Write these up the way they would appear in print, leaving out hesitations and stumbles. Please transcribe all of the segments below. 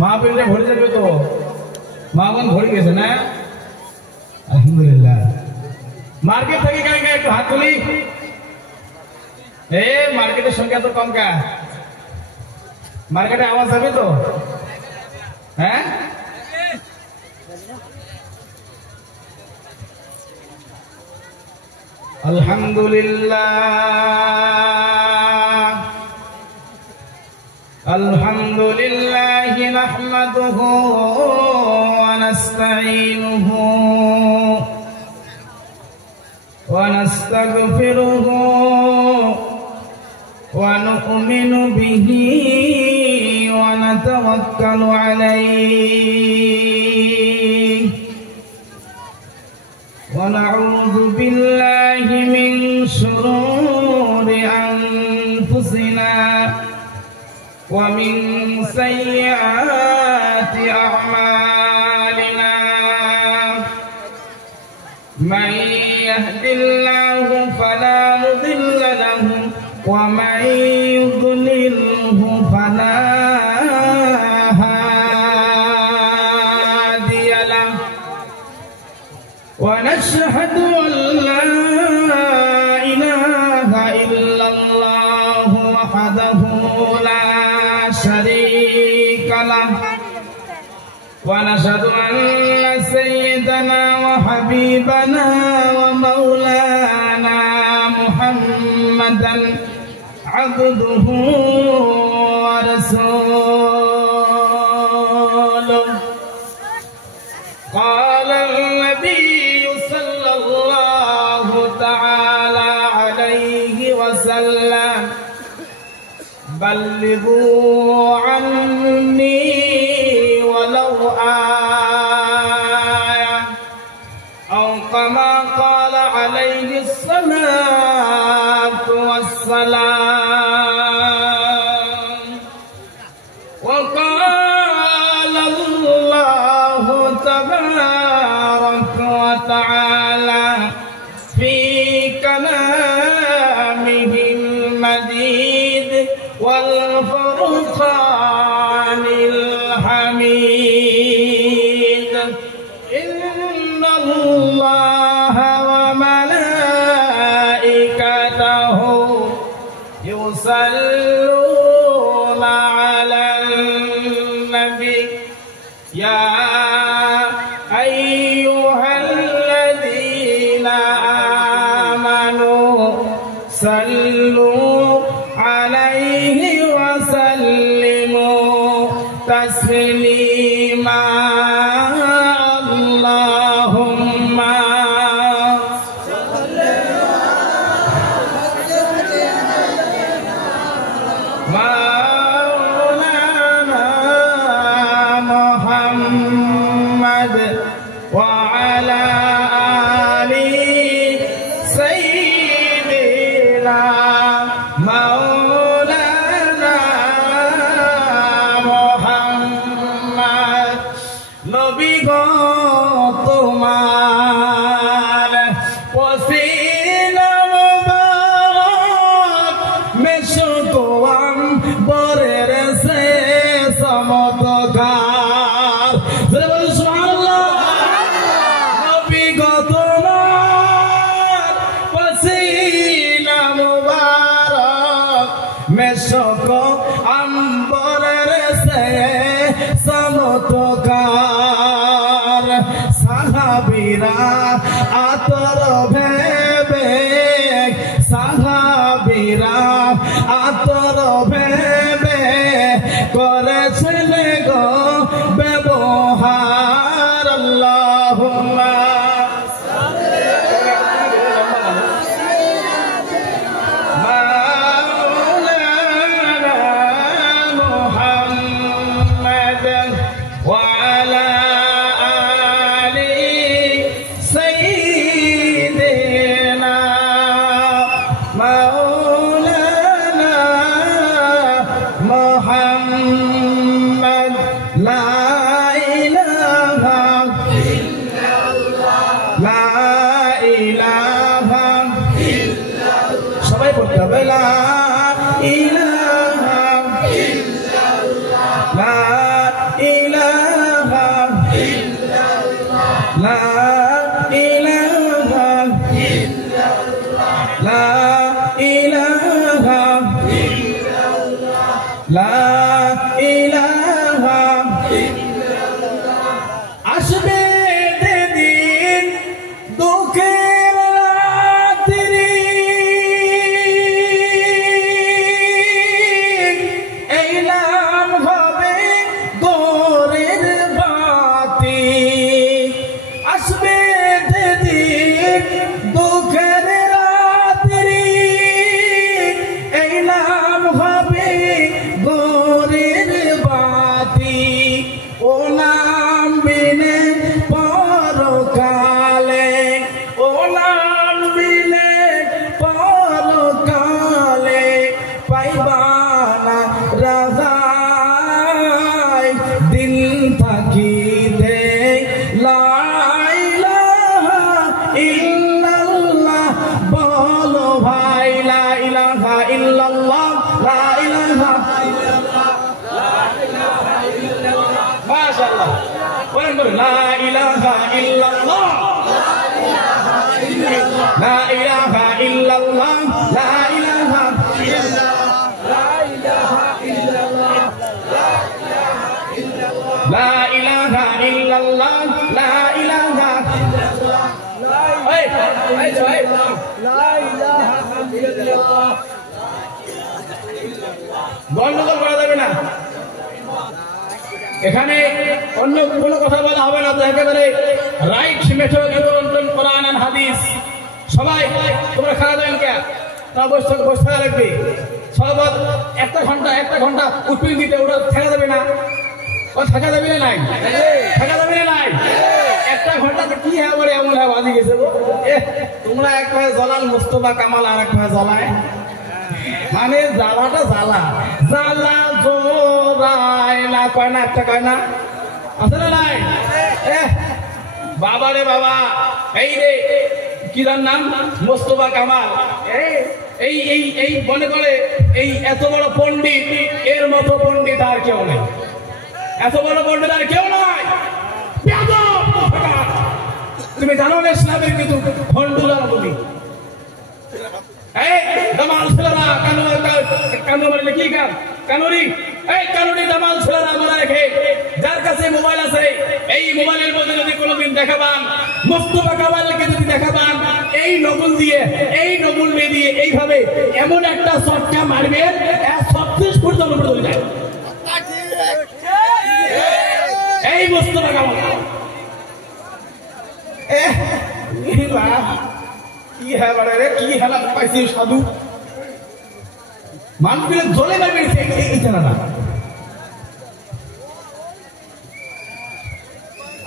মাহফিলটা ভরে যাবে তো মাগন ভরে গেছে না আলহামদুলিল্লাহ মার্কেট থেকে কাকে একটু হাত তুলি এ মার্কেটের সংখ্যা তো কম কা মার্কেটে আওয়াজ হবে তো হ্যাঁ আলহামদুলিল্লাহ আলহামদুলিল্লাহ নাহমাদুহু ওয়া নাস্তাঈনুহু ওয়া নাস্তাগফিরুহু ওয়া নু'মিনু বিহি ওয়া নাতাওয়াক্কালু আলাইহি ওয়া নাউযু বিল্লাহি মিন শুরুরি আনফুসিনা ومن سيئات أعمالنا من يهد الله فلا مضل له ومن يضلله فلا هادي له ونشهد أن لا إله إلا الله وحده لا شريك له ونشهد أن سيدنا وحبيبنا ومولانا محمدا عبده ورسوله قال النبي صلى الله تعالى عليه وسلم بلغوا عني ولو آية أو كما قال عليه الصلاة والسلام وقال الله تبارك وتعالى في كلامه المجيد والفرقان الحميد إن الله وملائكته يصلون على النبي يا أيها الذين آمنوا صلوا عليه وسلموا تسليما اللهم مولانا محمد وعلى آل سيدنا مولانا محمد নবী গো তোমার ওসিলা মুবারক মেশকোয়াম বরের সে সমতকার সুবহানাল্লাহ নবী গো তোমার ওসিলা মুবারক মেশকোয়াম বরের সে সমতকার সাহাবীরা আতর ভেবে সাহাবীরা আতর ভেবে করেছেন গো ব্যবহার আল্লাহুম্মা وعلى آل سيدنا مولانا محمد লা ইলাহা ইল্লাল্লাহ লা ইলাহা ইল্লাল্লাহ লা ইলাহা ইল্লাল্লাহ আসবে যেদিন দুঃখের রাত্রি এই নাম হবে গোরের বাতি আসবে যেদিন দুঃখের রাত্রি এই নাম হবে গোরের বাতি ও নাম বিনে পরকালে ও নাম বিনে পরকালে পাইবা না রাজাই দিন থাকিতে লা ইলাহা ইল্লাল্লাহ বলো ভাই লা ইলাহা ইল্লাল্লাহ লা ইলাহা ইল্লাল্লাহ লা ইলাহা ইল্লাল্লাহ মাশাআল্লাহ বলেন বলেন লা ইলাহা ইল্লাল্লাহ লা ইলাহা ইল্লাল্লাহ লা ইলাহা ইল্লাল্লাহ লা ইলাহা ইল্লাল্লাহ লা ইলাহা ইল্লাল্লাহ এই এই লা ইলাহা ইল্লাল্লাহ গন্ডগোল করা যাবে না এখানে অন্য কোনো কথা বলা হবে না তো একেবারে right method European Quran and হাদিস সবাই তোমরা খাওয়া দেবেন কে তা বসে বসে রাখবে সর্বত একটা ঘন্টা উৎপিল দিতে ওটা থাকা যাবে না ও থাকা যাবে না নাই থাকা যাবে না নাই একটা ঘন্টাতে কি হবে বলে এমন হয় বাজি গেছে গো তোমরা এক পায়ে জ্বলাল মুস্তফা কামাল আর এক পায়ে জ্বলায় মানে জ্বালাটা জ্বালা জ্বালা জোরায় না কয় না একটা কয় না আছে না নাই বাবা রে বাবা এই রে কি তার নাম মুস্তফা কামাল এই এই এই মনে করে এই এত বড় পণ্ডিত এর মতো পণ্ডিত আর কেউ নেই এত বড় পণ্ডিত আর কেউ নাই তুমি জানো না ইসলামের কিন্তু ভণ্ডুলার বলি এই দামাল ছেলেরা কানো মারলে কি কার কানুরি এই কানুরি দামাল ছেলেরা মারা রেখে যার কাছে মোবাইল আছে এই মোবাইলের মধ্যে যদি কোনোদিন দেখাবান মুস্তফা কামালকে যদি দেখাবান এই নবুল দিয়ে এইভাবে এমন একটা শটকা মারবেন 36 ফুট জল উপরে চলে যায় এই মুস্তফা কামাল কি হ্যাঁ রে কি হেলা পাইছে সাধু মানুষগুলো জ্বলে না বেরিয়েছে এই জানা না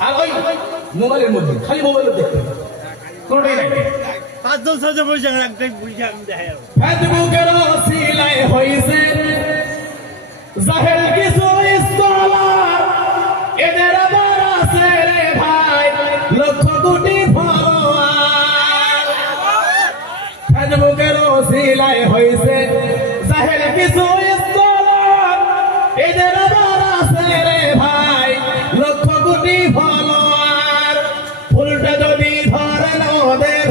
আর ওই মোবাইলের মধ্যে খালি মোবাইল দেখতে কোনটাই নাই পাঁচজন সাজে বসে একটাই বুঝে আমি দেখাই ফেসবুকের ওসিলায় হইছে জাহেল কিছু ইসলাম এদের আবার আছে রে ভাই লক্ষ কোটি ফলোয়ার ফেসবুকের ওসিলায় হইছে জাহেল কিছু ইসলাম এদের আবার আছে রে ভাই লক্ষ কোটি ফলোয়ার ফুলটা যদি ধরেন ওদের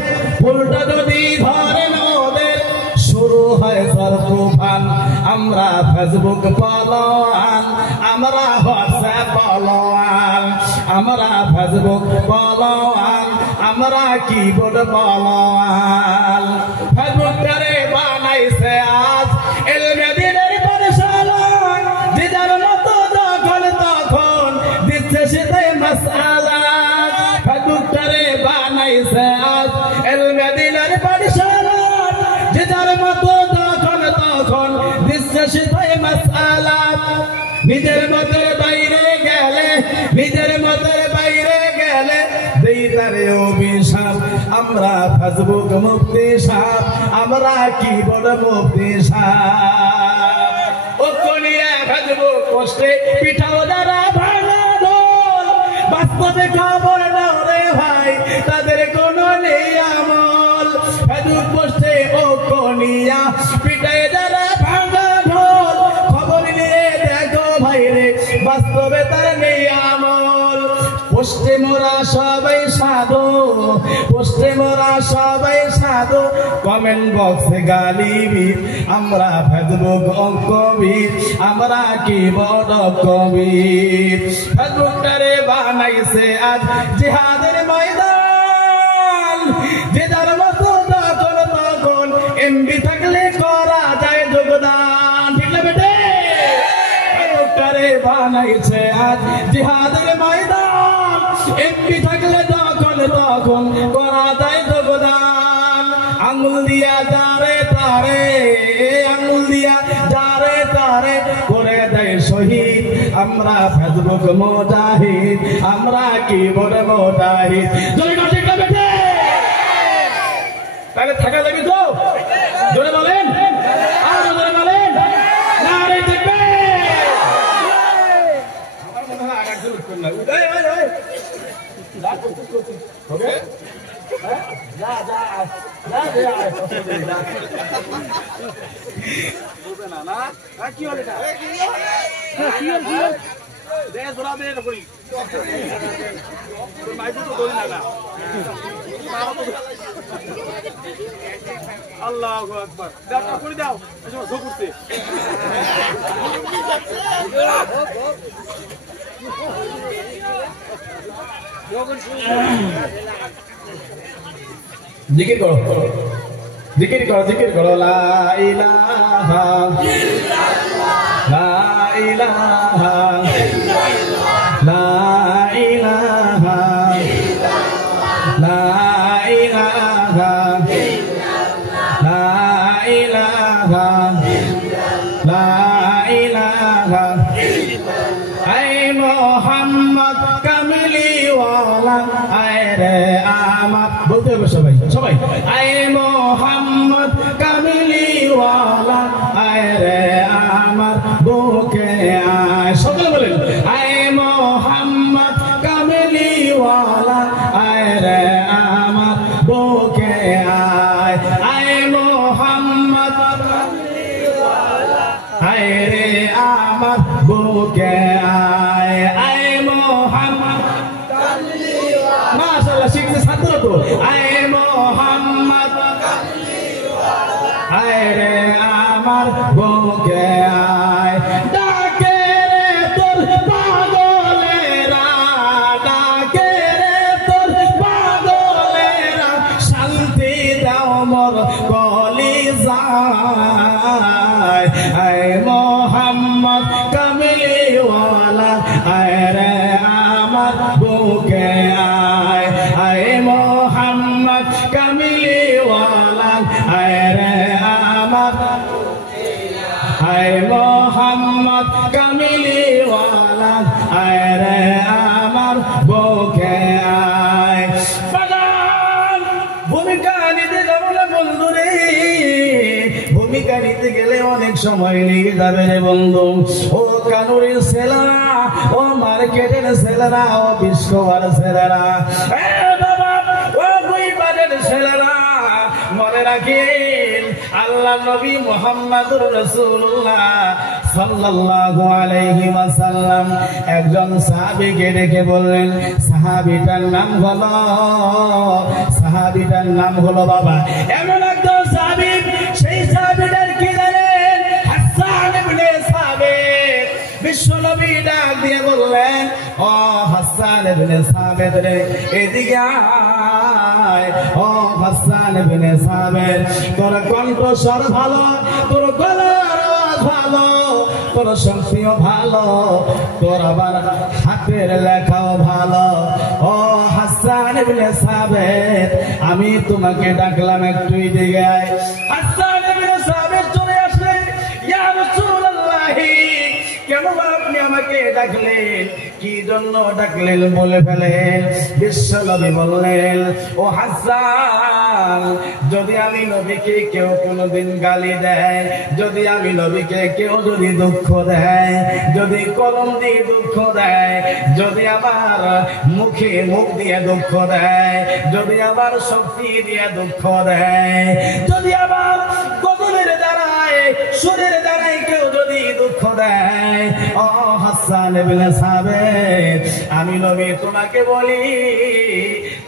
শুরু হয় তুফান আমরা ফেসবুক ফলোয়ার আমরা হোয়াটসঅ্যাপ ফলোয়ার আমরা ফেসবুক ফলোয়ার আমরা কিবোর্ড ফলোয়ার ফেসবুক করে বানাইছে আজ এলমে দিনের পাঠশালা দিদার মতো যখন তখন দিচ্ছে সেটাই মাসআলা ফেসবুক করে বানাইছে আজ এলমে দিনের পাঠশালা দিদার মতো যখন তখন দিচ্ছে সেটাই মাসআলা নিজের মতের বাইরে গেলে দেইতারে অভিশাপ আমরা ফেসবুক মুফতি সাহেব আমরা কিবোর্ড মুফতি সাহেব ও কোনিয়া ফেসবুক পোস্টে পিঠাও দ্বারা ভাঙা ঢোল বাস্তবে খবর নাও রে ভাই তাদের কোনো নেই আমল ফেসবুক পোস্টে ও কোনিয়া পিঠায় দ্বারা ভাঙা ঢোল খবর নিয়ে দেখো ভাই রে বাস্তবে তার নেই আমল পোস্টে মোরা সবাই সাধু, পোস্টে মোরা সবাই সাধু, কমেন্ট বক্সে গালিবিদ, আমরা ফেসবুক কবির, আমরা কি বড় কবির। ফেসবুকটারে বানাইছে আজ জিহাদের ময়দান, যে যার মতো যখন তখন এমবি থাকলে করা যায় যোগদান, ঠিক না বেটে? ফেসবুকটারে বানাইছে আজ জিহাদের ময়দান, এমবি থাকলে যখন তখন করা যায় যোগদান। আঙুল দিয়া যারে তারে, আঙুল দিয়া যারে তারে করে দেয় শহীদ, আমরা ফেসবুক মুজাহিদ, আমরা কি বলে মুজাহিদ। তাহলে থাকা যাবে তো? জোরে বলেন, আর জোরে বলেন, নারে দেখবে। আমার মনে হয় আর একজন উঠবেন না। ওকে, যা যা যা যা না না কি হল এটা? কি হল? দে জোড়া দে করি মাইকো তো ধরি না। আল্লাহু আকবার, দাও করে দাও এসব ঝুকুরতে। জিকির করো, জিকির করো, জিকির করো। লা ইলাহা ইল্লাল্লাহ, লা ইলাহা ইল্লাল্লাহ, লা ইলাহা ইল্লাল্লাহ, লা ইলাহা ইল্লাল্লাহ, লা ইলাহা ইল্লাল্লাহ, লা ইলাহা ইল্লাল্লাহ। আয় মোহাম্মদ কামলিওয়ালা, আয় রে আমার, বলতে হবে সবাই সবাই। আয় মোহাম্মদ কামলিওয়ালা, আয় রে আমার বুকে আয়, সকলে বলেন। আয় মোহাম্মদ কামলিওয়ালা, আয় রে আমার বুকে আয়, আয় মোহাম্মদ কামলিওয়ালা, আয় রে আমার বুকে আয়, আয় মোহাম্মদ কামলিওয়ালা। মাশাআল্লাহ, শিখতে ছাত্র তো। আয় মোহাম্মদ কামলিওয়ালা, আয় রে আমার বুকে আয়, ডাকে রে তোর পাগলেরা, ডাকে রে তোর পাগলেরা, শান্তি দাও মোর কলিজায়। আয় মোহাম্মদ কামলিওয়ালা, আয় রে আমার বুকে আয়, আয় মোহাম্মদ কামলিওয়ালা, আয় রে আমার, আয় মোহাম্মদ কামলিওয়ালা, আয় রে আমার বুকে আয়। ভূমিকা নিতে যাবো না বন্ধু রে, ভূমিকা নিতে গেলে অনেক সময় লেগে যাবে রে বন্ধু। ও কানুরের ছেলেরা, ও মার্কেটের ছেলেরা, ও বিশ্ববার ছেলেরা, বাবা ও গুইবাদের ছেলেরা, মনে রাখেন আল্লাহ নবী মুহাম্মদুর রাসূলুল্লাহ সাল্লাল্লাহু আলাইহি ওয়াসাল্লাম একজন সাহাবীকে ডেকে বললেন, সাহাবীটার নাম হলো বাবা এমন একজন সাহাবী, সেই সাহাবীটার কি জানেন? হাসান ইবনে সাবিত। বিশ্বনবী ডাক দিয়ে বললেন, ও হাসান ইবনে সাবিত রে, এদিকে আয়। ও হাসান ইবনে সাবিত, তোর কণ্ঠস্বর ভালো, তোর গলার আওয়াজ ভালো, তোর শক্তিও ভালো, তোর আবার হাতের লেখাও ভালো। ও হাসান ইবনে সাবিত, আমি তোমাকে ডাকলাম, একটু এদিকে আয়। হাসান ইবনে সাবিত চলে আসলেন, ইয়া রাসূলুল্লাহ, কেন আপনি আমাকে ডাকলেন? কি জন্য ডাকলেন বলে ফেলেন। বিশ্বনবী বললেন, ও হাসান, যদি আমি নবীকে কেউ কোনোদিন গালি দেয়, যদি আমি নবীকে কেউ যদি দুঃখ দেয়, যদি কলম দিয়ে দুঃখ দেয়, যদি আমার মুখে মুখ দিয়ে দুঃখ দেয়, যদি আমার শক্তি দিয়ে দুঃখ দেয়, যদি আমার কদমের দ্বারায় সুরের দ্বারাই কেউ যদি দুঃখ দেয়, ও হাসান ইবনে সাবিত, আমি নবী তোমাকে বলি,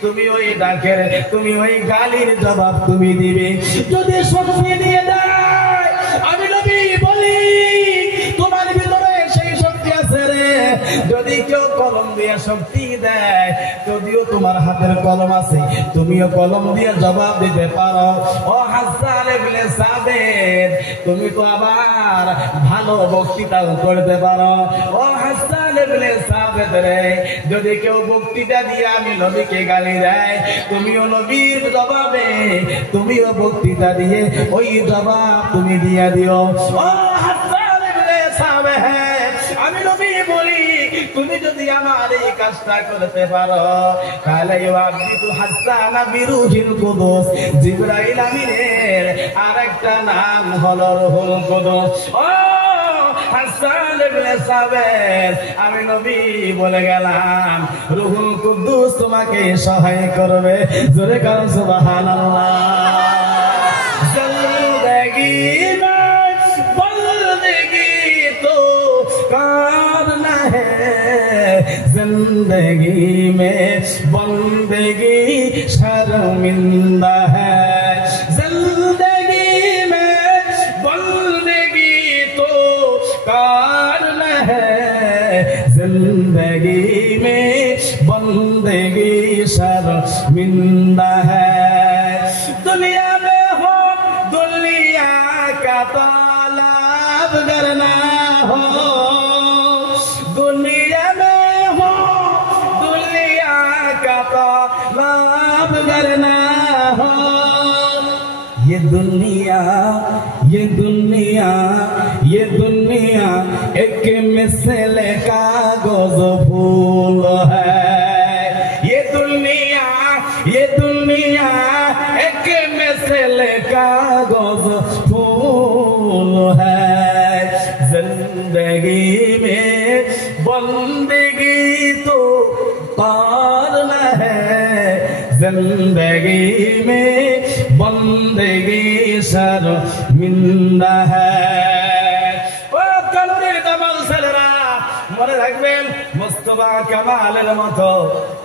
তুমি ওই ডাকের, তুমি ওই গালির জবাব তুমি দিবে। যদি শক্তি দিয়ে দেয়, আমি নবী বলি, তোমার ভিতরে সেই শক্তি আছে রে। যদি কেউ কলম দিয়ে শক্তি দেয়, যদিও তোমার হাতের কলম আছে, তুমিও কলম দিয়ে জবাব দিতে পারো। ও হাসান ইবনে সাবিত, তুমি তো আবার ভালো বক্তৃতাও করতে পারো। ও হাসান ইবনে সাবিত রে, যদি কেউ বক্তৃতা দিয়ে আমি নবীকে গালি দেয়, তুমিও নবীর জবাবে, তুমিও বক্তৃতা দিয়ে ওই জবাব তুমি দিয়ে দিও। ও হাসান ইবনে সাবিত, আমি নবী বলি, তুমি যদি আমার এই কাজটা করতে পারো, তাহলে ইউআবিদু হাসান বিরুহিল কুদুস, জিবরাইল আমিনের আরেকটা নাম হলো রুহুল কুদুস। ও হাসান ইবনে সাবিত, আমি নবী বলে গেলাম, রুহুল কুদুস তোমাকে সহায় করবে। জোরে কারণ সুবহানাল্লাহ। জিন্দেগি जिंदगी में बंदगी शर्मिंदा है, जिंदगी में बंदगी तो कारण है, जिंदगी में बंदगी शर्मिंदा है। दुनिया में हो दुनिया का तालाब करना हो, दुनिया में हो दुनिया का तालाब करना हो, ये दुनिया, ये दुनिया, ये दुनिया एक मिसल कागज फूल है, ये दुनिया, ये दुनिया एक मिसल कागज फूल है। जिंदगी में बंदगी तो पार है, जिंदगी में बंदगी शर्मिंदा है। ও কালুরের দামাল ছেলেরা, মনে রাখবেন, মুস্তাফা কামালের মতো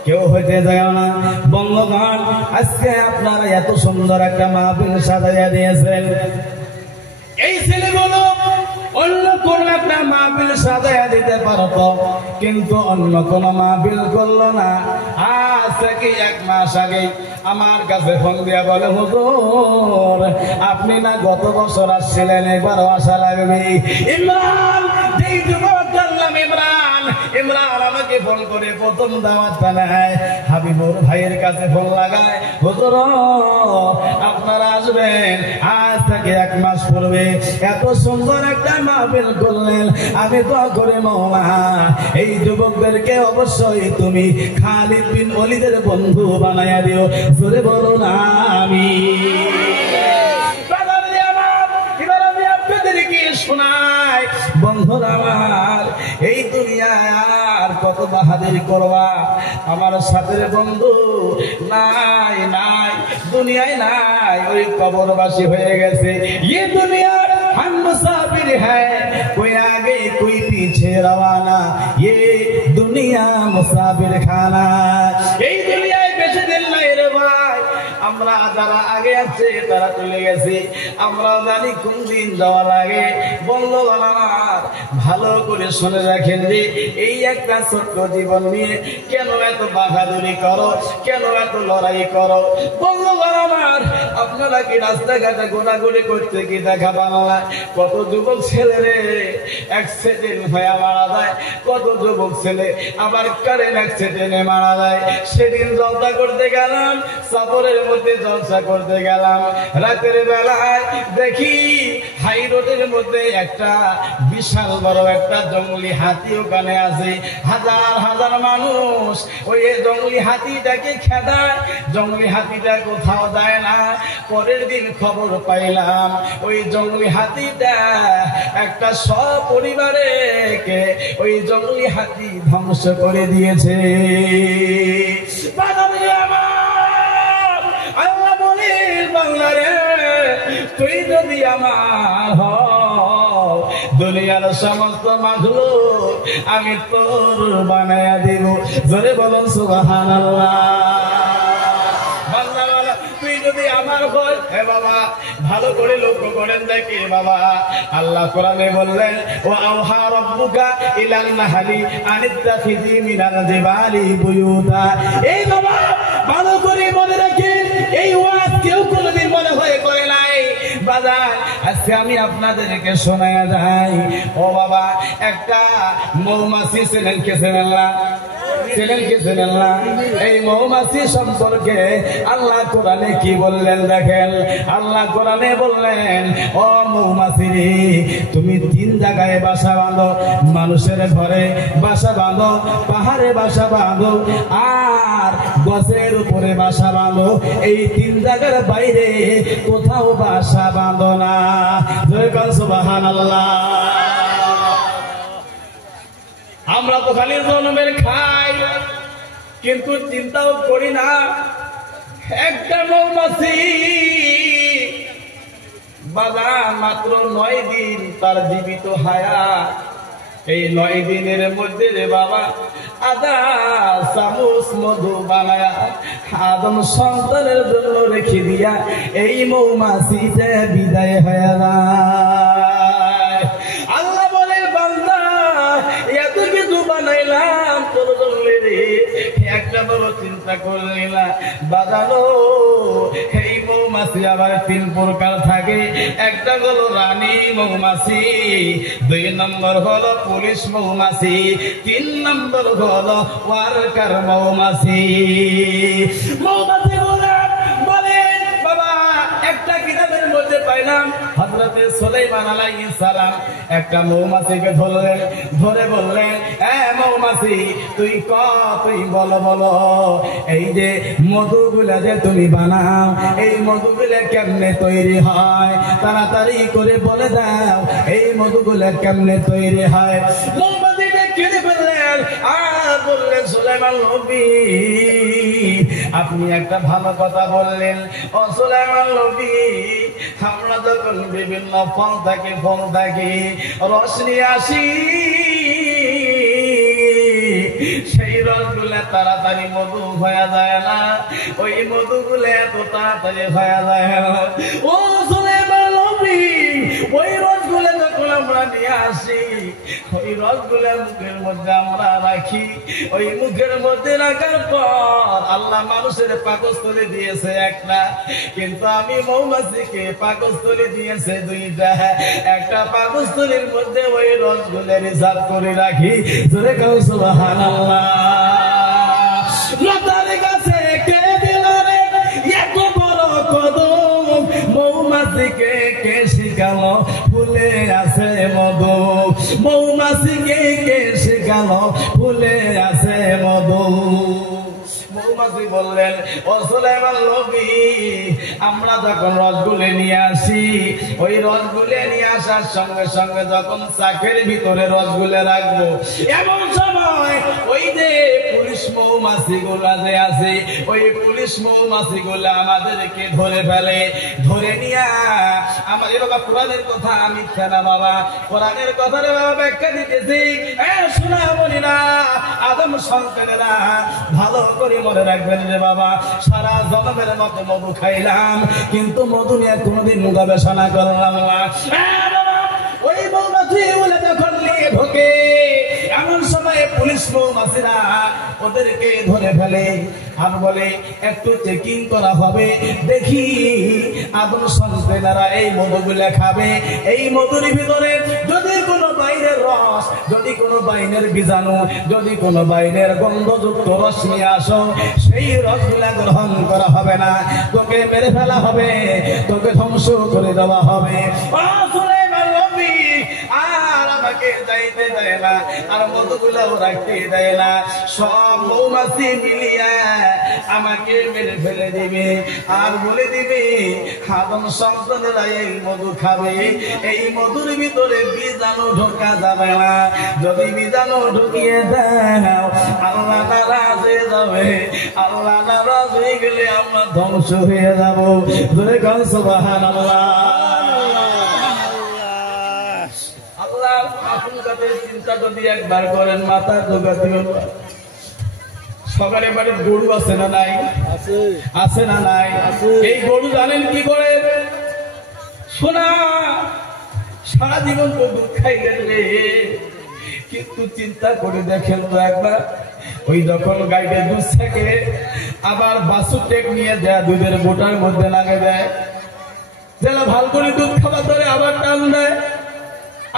কেউ হইতে যায় না। বন্ধুগণ, আজকে আপনারা এত সুন্দর একটা মাহফিল সাজাইয়া দিয়েছেন। এই ছেলেগুলো অন্য কোন একটা মাহফিল সাজাইয়া দিতে পারতো, কিন্তু অন্য কোন মাহফিল করলো না। আজ থেকে 1 মাস আগে আমার কাছে ফোন দিয়া বলে, হুজুর আপনি না গত বছর আসছিলেন, এবারও আসা লাগবে। ইমরান, যেই যুবক জানলাম ইমরান, ইমরান আমাকে ফোন করে প্রথম দাওয়াতটা নেয়, হাবিবুর ভাইয়ের কাছে ফোন লাগায়, হুজুর আপনারা আসবেন। আজ থেকে 1 মাস পূর্বে এত সুন্দর একটা মাহফিল করলেন, আমি দোয়া করে মওলা এই যুবকদেরকে অবশ্যই তুমি খালিদ বিন ওয়ালিদের বন্ধু বানায়া দিও। জোরে বলো না আমিন। আমি আপনাদেরকে শোনাই, বন্ধুরা আমার, এই দুনিয়ায় আর কত বাহাদুরি করবা? আমার সাথে বন্ধু নাই, নাই দুনিয়ায় নাই, ওই কবরবাসী হয়ে গেছে। ये दुनिया हम मुसाफिर है, कोई आगे कोई पीछे रवाना, ये दुनिया मुसाफिर खाना। এই দুনিয়ায় বেশি দিন নাই রে ভাই, আমরা যারা আগে আছে তারা চলে গেছে, আমরা জানি কোন দিন যাওয়া লাগে। বন্ধুগণ আমার, ভালো করে শুনে রাখেন যে এই একটা ছোট্ট জীবন নিয়ে কেন এত বাহাদুরি করো, কেন এত লড়াই করো? বন্ধুগণ আমার, আপনারা কি রাস্তাঘাটে ঘোরাঘুরি করতে কি দেখা বাংলা? কত যুবক ছেলে রে অ্যাক্সিডেন্ট হয়ে মারা যায়, কত যুবক ছেলে আবার কারেন্ট অ্যাক্সিডেন্টে মারা যায়। সেদিন জলসা করতে গেলাম, সফরের মধ্যে জলসা করতে গেলাম, রাতের বেলায় দেখি হাই রোডের মধ্যে একটা বিশাল বড় একটা জঙ্গলি হাতি ওখানে আছে। হাজার হাজার মানুষ ওই জঙ্গলি হাতিটাকে খেদায়, জঙ্গলি হাতিটা কোথাও যায় না। পরের দিন খবর পাইলাম ওই জঙ্গলি হাতিটা একটা সপরিবারকে ওই জঙ্গলি হাতি ধ্বংস করে দিয়েছে। আল্লাহ বলে বাংলা রে তুই যদি আমার হও দুনিয়ার সমস্ত মাখলুক আমি তোর বানায়া দিব। জোরে বলুন সুবহানাল্লাহ। তুই যদি আমার হয় হে বাবা ভালো করে লক্ষ্য করেন দেখি বাবা আল্লাহ কোরআনে বললেন ওয়া আওহা রাব্বুকা ইলান নাহলি আনিত্তাখিযি মিনাল জিবালি বুয়ুতা। এই বাবা ভালো করে মনে রাখেন এই ওয়াজ কেউ কোনোদিন মনে হয়ে করে নাই বাজার। আজকে আমি আপনাদেরকে শোনায়া যাই ও বাবা একটা মৌমাছি ছিলেন কে ছিলেন না এই মৌমাছি সম্পর্কে আল্লাহ কোরআনে কি বললেন দেখেন। আল্লাহ কোরআনে বললেন ও মৌমাছি তুমি 3 জায়গায় বাসা বাঁধো, মানুষের ঘরে বাসা বাঁধো, পাহাড়ে বাসা বাঁধো আর গাছের উপরে বাসা বাঁধো। এই 3 জায়গার বাইরে কোথাও বাসা বাঁধো না। জয় বল সুবহানাল্লাহ। আমরা তো খালি জন্মের খাই কিন্তু চিন্তাও করি না একটা মৌমাছি বাবা মাত্র 9 দিন তার জীবিত হায়াত। এই 9 দিনের মধ্যে রে বাবা আধা চামচ মধু বানায়া আদম সন্তানের জন্য রেখে দিয়া এই মৌমাছিতে বিদায় হয়ে যায়। আল্লাহ বলে বান্দা এত কিছু বানাইলাম তোর জন্য রে একটা বড় চিন্তা করলি না বাজানো। এই মৌমাছি আবার 3 প্রকার থাকে। একটা হলো রানী মৌমাছি, 2 নম্বর হলো পুলিশ মৌমাছি, 3 নম্বর হলো ওয়ার্কার মৌমাছি। মৌমাছি বলেন বাবা একটা কিতাবের মধ্যে পাইলাম হযরত সুলাইমান আলাইহিস সালাম একটা মৌমাছিকে ধরলেন, ধরে বললেন এ মৌমাছি তুই বলো এই যে মধুগুলা যে তুমি বানাও এই মধুগুলা কেমনে তৈরি হয় তাড়াতাড়ি করে বলে দাও এই মধুগুলা কেমনে তৈরি হয়। মৌমাছি কেড়ে ফেললেন আর বললেন সুলাইমান নবী আপনি একটা ভালো কথা বললেন। ও সুলাইমান নবী আমরা যখন বিভিন্ন ফল থাকি রস নিয়ে আসি সেই রসগুলা তাড়াতাড়ি মধু হয়ে যায় না, ওই মধুগুলো এত তাড়াতাড়ি হয়ে যায় না। ও সুলাইমান নবী ওই রসগুলো যখন আমরা নিয়ে আসি ওই রসগুলো মুখের মধ্যে আমরা রাখি, ওই মুখের মধ্যে রাখার পর আল্লাহ মানুষের পাকস্থলী দিয়েছে একটা, কিন্তু আমি মৌমাছিকে পাকস্থলী দিয়েছে 2টা। একটা পাকস্থলীর মধ্যে ওই রসগুলো রিজার্ভ করে রাখি। জোরে কাউ সুবহানাল্লাহ। লতার গাছে কে দিল রে এত বড় কদম, মৌমাছিকে কে শিখালো ফুলে আছে মধু, মৌমাছিকে কে শিখালো ফুলে আছে মধু। মৌমাছি বললেন ও সুলাইমান নবী আমরা যখন রসগুলো নিয়ে আসি ওই রসগুলো নিয়ে আসার সঙ্গে সঙ্গে যখন চাকের ভিতরে রসগুলো রাখবো এমন সময় ওই যে পুলিশ মৌমাছি গুলা যে আছে ওই পুলিশ মৌমাছি গুলা আমাদেরকে ধরে ফেলে, ধরে নিয়ে আমার বাবা কোরআনের কথা মিথ্যা না বাবা, কোরআনের কথা বাবা ব্যাখ্যা দিতেছি। শোনা বলি না আদম সন্তানেরা ভালো করে মনে রাখবেন যে বাবা সারা জন্মের মতো মধু খাইলাম কিন্তু মধু নিয়ে কোনোদিন গবেষণা করলাম না। ওই মৌমাছি বলে যখন নিয়ে ঢোকে এমন সময় পুলিশ মৌমাছিরা ওদেরকে ধরে ফেলে আর বলে একটু চেকিং করা হবে দেখি আদম সন্তানেরা এই মধুগুলা খাবে, এই মধুর ভিতরে যদি কোনো বাইরের রস, যদি কোনো বাইরের বীজাণু, যদি কোনো বাইরের গন্ধযুক্ত রস নিয়ে আসো সেই রসগুলা গ্রহণ করা হবে না, তোকে মেরে ফেলা হবে, তোকে ধ্বংস করে দেওয়া হবে। আর আমাকে যাইতে দেয় না আর মধুগুলাও রাখতে দেয় না, সব মৌমাছি মিলিয়া আমাকে মেরে ফেলে দিবে আর বলে দিবে আদম সন্তানেরা এই মধু খাবে, এই মধুর ভিতরে বীজাণু ঢোকা যাবে না, যদি বীজাণু ঢুকিয়ে দাও আল্লাহ নারাজ হয়ে যাবে, আল্লাহ নারাজ হয়ে গেলে আমরা ধ্বংস হয়ে যাব। ধরে গান সুবহানাল্লাহ। আল্লাহ আপনাদের চিন্তা যদি একবার করেন মাথা দোগাতে হবে। সকালে বাড়ির গরু আছে না নাই? আছে না নাই? এই গরু জানেন কি করে? শোনা সারা জীবন তো দুধ খাইলেন রে, কিন্তু চিন্তা করে দেখেন তো একবার, ওই যখন গাইতে দুধ থাকে আবার বাছুর টেক নিয়ে দেয় দুধের বোটার মধ্যে লাগে দেয়, যারা ভাল করে দুধ খাবার ধরে আবার টান দেয়,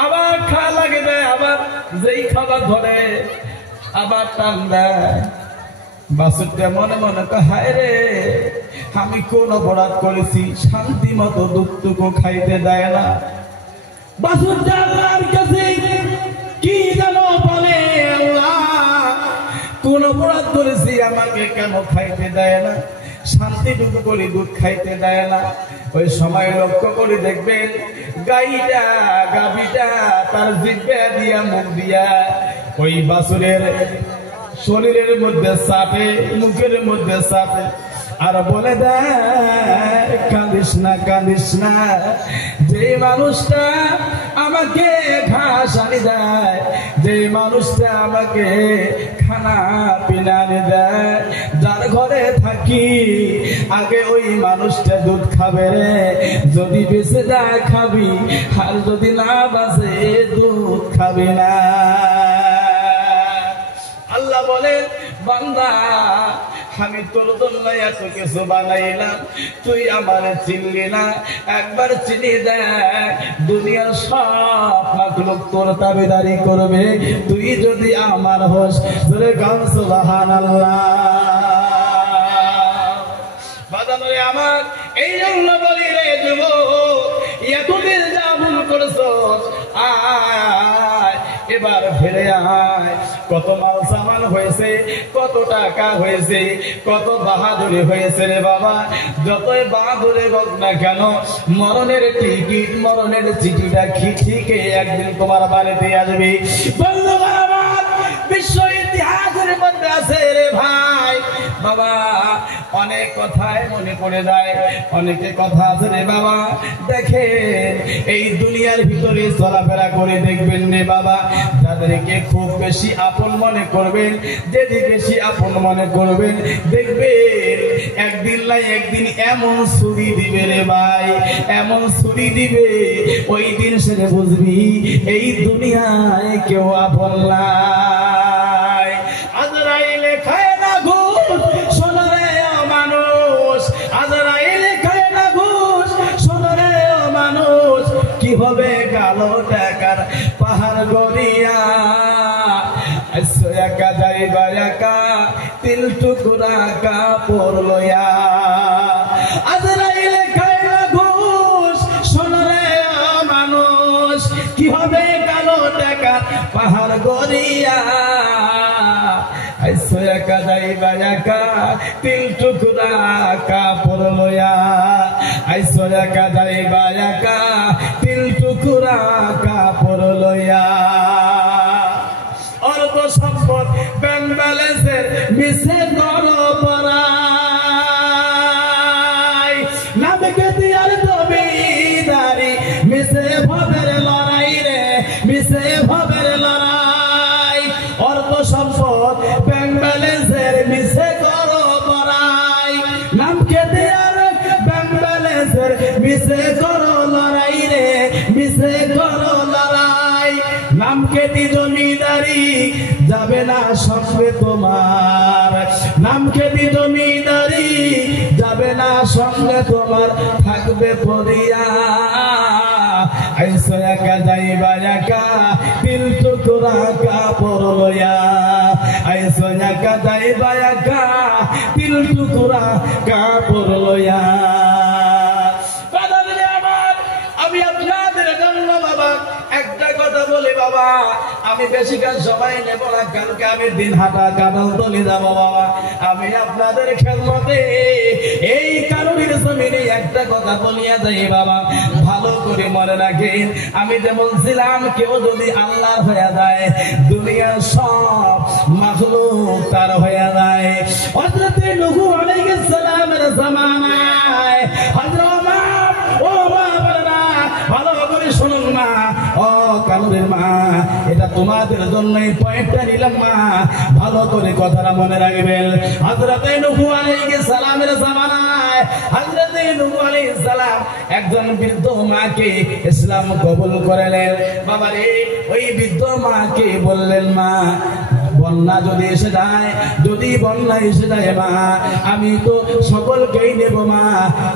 আবার খাওয়া লাগে দেয়, আবার যেই খাবার ধরে আবার টান দেয়। বাছুরটা মনে মনে হায় রে আমি কোন অপরাধ করেছি, শান্তি মতো দুধটুকু খাইতে দেয় না। বাছুরটা আল্লাহর কাছে কি যেন বলে, আল্লাহ কোন অপরাধ করেছি আমাকে কেন খাইতে দেয় না, শান্তিটুকু করে দুধ খাইতে দেয় না। ওই সময় লক্ষ্য করে দেখবেন গাভীটা তার জিহ্বা দিয়া মুখ দিয়া ওই বাছুরের শরীরের মধ্যে চাপে, মুখের মধ্যে চাপে আর বলে দেয় কাঁদিস না কাঁদিস না, যে মানুষটা আমাকে ঘাস আনি দেয়, যে মানুষটা আমাকে খানা পিনা আনি দেয়, যার ঘরে থাকি আগে ওই মানুষটা দুধ খাবে রে, যদি বেঁচে যায় খাবি আর যদি না বাঁচে দুধ খাবি না। আল্লাহ বলে বান্দা আমি তোর জন্য এত কিছু বানাইলাম, তুই আমার চিনলি না, একবার চিনি দেখ দুনিয়ার সব মাখলুক তোর তাবেদারি করবে, তুই যদি আমার হোস। ধরে গান সুবহানাল্লাহ। বাজারে আমার এই জন্য বলি রে যুবক, এতদিন যা ভুল করেছো আয় এবার ফিরে আয়। কত মাল সামান হয়েছে, কত টাকা হয়েছে, কত বাহাদুরি হয়েছে রে বাবা, যতই বাহাদুরি হোক না কেন মরণের টিকিট, মরণের চিঠিটা খিচিকে একদিন তোমার বাড়িতে আসবে। বন্ধুগণ আমার বিশ্ব ইতিহাসের মধ্যে আছে রে ভাই বাবা, অনেক কথাই মনে পড়ে যায়, অনেকে কথা আছে রে বাবা। দেখেন এই দুনিয়ার ভিতরে চলাফেরা করে দেখবেন রে বাবা, যাদেরকে খুব বেশি আপন মনে করবেন, যদি বেশি আপন মনে করবেন দেখবেন একদিন না একদিন এমন ছুরি দিবে রে ভাই, এমন ছুরি দিবে ওই দিন সেরে বুঝবি এই দুনিয়ায় কেউ আপন নাই। আজরাইলে খায় না ঘুষ শোনো রে মানুষ, আজরাইলে খায় না ঘুষ শোনো রে মানুষ, কি হবে কালো টাকার পাহাড় গড়িয়া, একা যাইবা একা তিল টুকরা কাপড় লইয়া। আজরাইলে খায় না ঘুষ শোনো রে মানুষ, কি হবে কালো টাকার পাহাড় গড়িয়া, একা যাইবা একা তিল টুকরা কাপড় লইয়া, একা যাইবা একা তিল টুকরা কাপড় লইয়া। অর্থ সম্পদ ব্যাংক ব্যালেন্সের মিশে করো পরাই, নামে খ্যাতি আর জমিদারি মিশে ভবের লড়াই রে, মিশে ভবের লড়াই। অর্থ সম্পদ ব্যাংক ব্যালেন্সের মিশে করো পরাই, নাম খ্যাতি আর ব্যাংক ব্যালেন্সের মিশে করো লড়াই রে, মিশে করো লড়াই। নাম খ্যাতি জমিদারি যাবে না সঙ্গে তোমার, নাম খ্যাতি জমিদারি যাবে না সঙ্গে তোমার, থাকবে পরিয়া। আইসো একা যাইবা একা তিল টুকরা কাপড় লইয়া, আইসো একা যাইবা একা তিল টুকরা কাপড় লইয়া। আমি আপনাদের জন্য বাবা একটা কথা বলি বাবা, আমি বেশি কাজ সময় নেব না, কালকে আমি দিন হাঁটা কাটাল তলে যাবো বাবা। আমি আপনাদের খেদমতে এই কারণের জমিনে একটা কথা বলিয়া যাই বাবা, ভালো ভালো করে মনে রাখেন, আমি যে বলছিলাম কেউ যদি আল্লাহর হয়ে যায় দুনিয়ার সব মাখলুক তার হয়ে যায়। হযরত নূহ আলাইহিস সালামের জামানায় হযরত মা, ও মা বাবারা ভালো করে শুনুন মা, ও কানুরের মা, এটা তোমাদের জন্যই পয়েন্টটা নিলাম মা, ভালো করে কথাটা মনে রাখবেন। হযরত নূহ আলাইহিস সালামের জামানায় হযরত নূহ আলাইহিস সালাম একজন বৃদ্ধ মাকে ইসলাম কবুল করলেন। বাবারে ওই বৃদ্ধ মাকে বললেন, মা বন্যা যদি এসে যায়, যদি বন্যা এসে যায় মা, আমি তো সকলকেই নেব মা,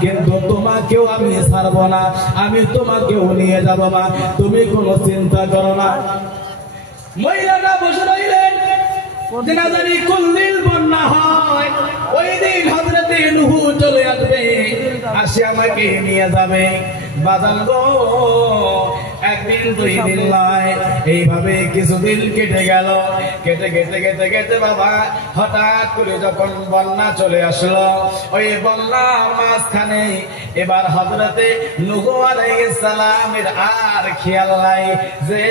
কিন্তু তোমাকেও আমি ছাড়বো না, আমি তোমাকেও নিয়ে যাব মা, তুমি কোনো চিন্তা করো না। মহিলাটা বসে রইলেন, না জানি কোন দিন বন্যা হয়, ওই দিন হযরত নূহ চলে আসবে, আসে আমাকে নিয়ে যাবে। বাজান গো, একদিন দুই দিন নয়, এইভাবে কিছুদিন কেটে গেল। কেটে কেটে কেটে কেটে বাবা হঠাৎ করে যখন বন্যা চলে আসলো, ওই বন্যার মাঝখানে এবার হযরতে নূহ আলাইহিস সালামের আর খেয়াল নাই যে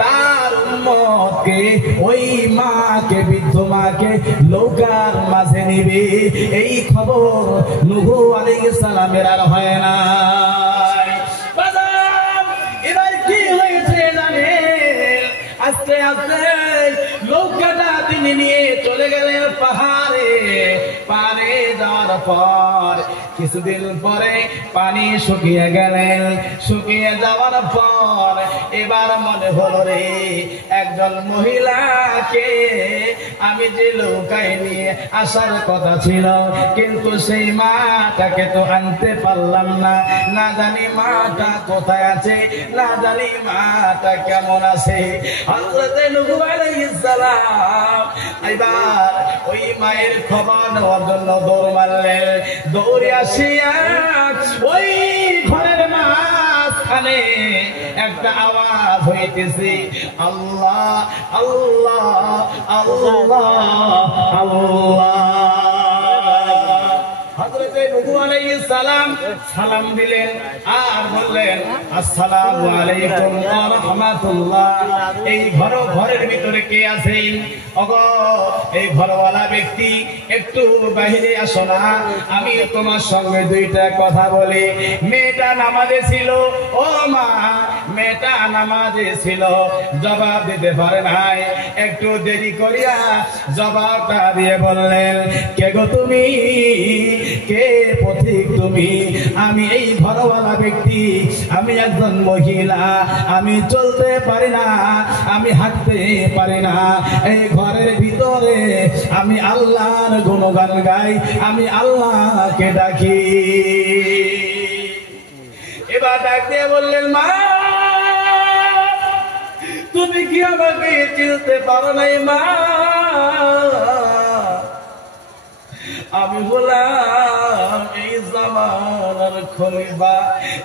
তার উম্মতকে, ওই মাকে, বৃদ্ধ মাকে নৌকার মাঝে নিবে, এই খবর নূহ আলাইহিস সালামের আর হয় না। আস্তে আস্তে নৌকাটা তিনি নিয়ে চলে গেলেন পাহাড়ে। পারে যাওয়ার পর কিছুদিন পরে পানি শুকিয়ে গেলেন। শুকিয়ে যাওয়ার পর এবার মনে হলো রে, একজন মহিলাকে আমি যে নৌকায় নিয়ে আসার কথা ছিল, কিন্তু সেই মাটাকে তো আনতে পারলাম না, না জানি মাটা কোথায় আছে, না জানি মাটা কেমন আছে। হযরত নূহ আলাইহিস সালাম এবার ওই মায়ের খবর নেওয়ার জন্য দৌড় মারলেন। দৌড়ে আসিয়া ওই ঘরের মাঝখানে একটা আওয়াজ হইতেছে, আল্লাহ আল্লাহ আল্লাহ আল্লাহ। হযরত নূহ আলাইহিস সালাম সালাম দিলেন আর বললেন, আসসালামু আলাইকুম ওয়া রাহমাতুল্লাহ। এই ঘরের ভিতরে কে আছে? ওগো এই ঘরওয়ালা ব্যক্তি, একটু বাইরে আসো না, আমি তোমার সঙ্গে দুইটা কথা বলি। মেয়েটা নামাজে ছিল, ও মা, মেয়েটা নামাজে ছিল, জবাব দিতে পারে নাই, একটু দেরি করিয়া জবাবটা দিয়ে বললেন, কে গো তুমি, কে পথিক তুমি? আমি এই ঘরওয়ালা ব্যক্তি, আমি একজন মহিলা, আমি চলতে পারি না, আমি হাঁটতে পারি না, এই ঘরের ভিতরে আমি আল্লাহর গুণগান গাই, আমি আল্লাহকে ডাকি। এবার ডাক দিয়ে বললেন, মা তুমি কি আমাকে চিনতে পারো নাই মা? আমি বললাম, এই জামানার খলিফা,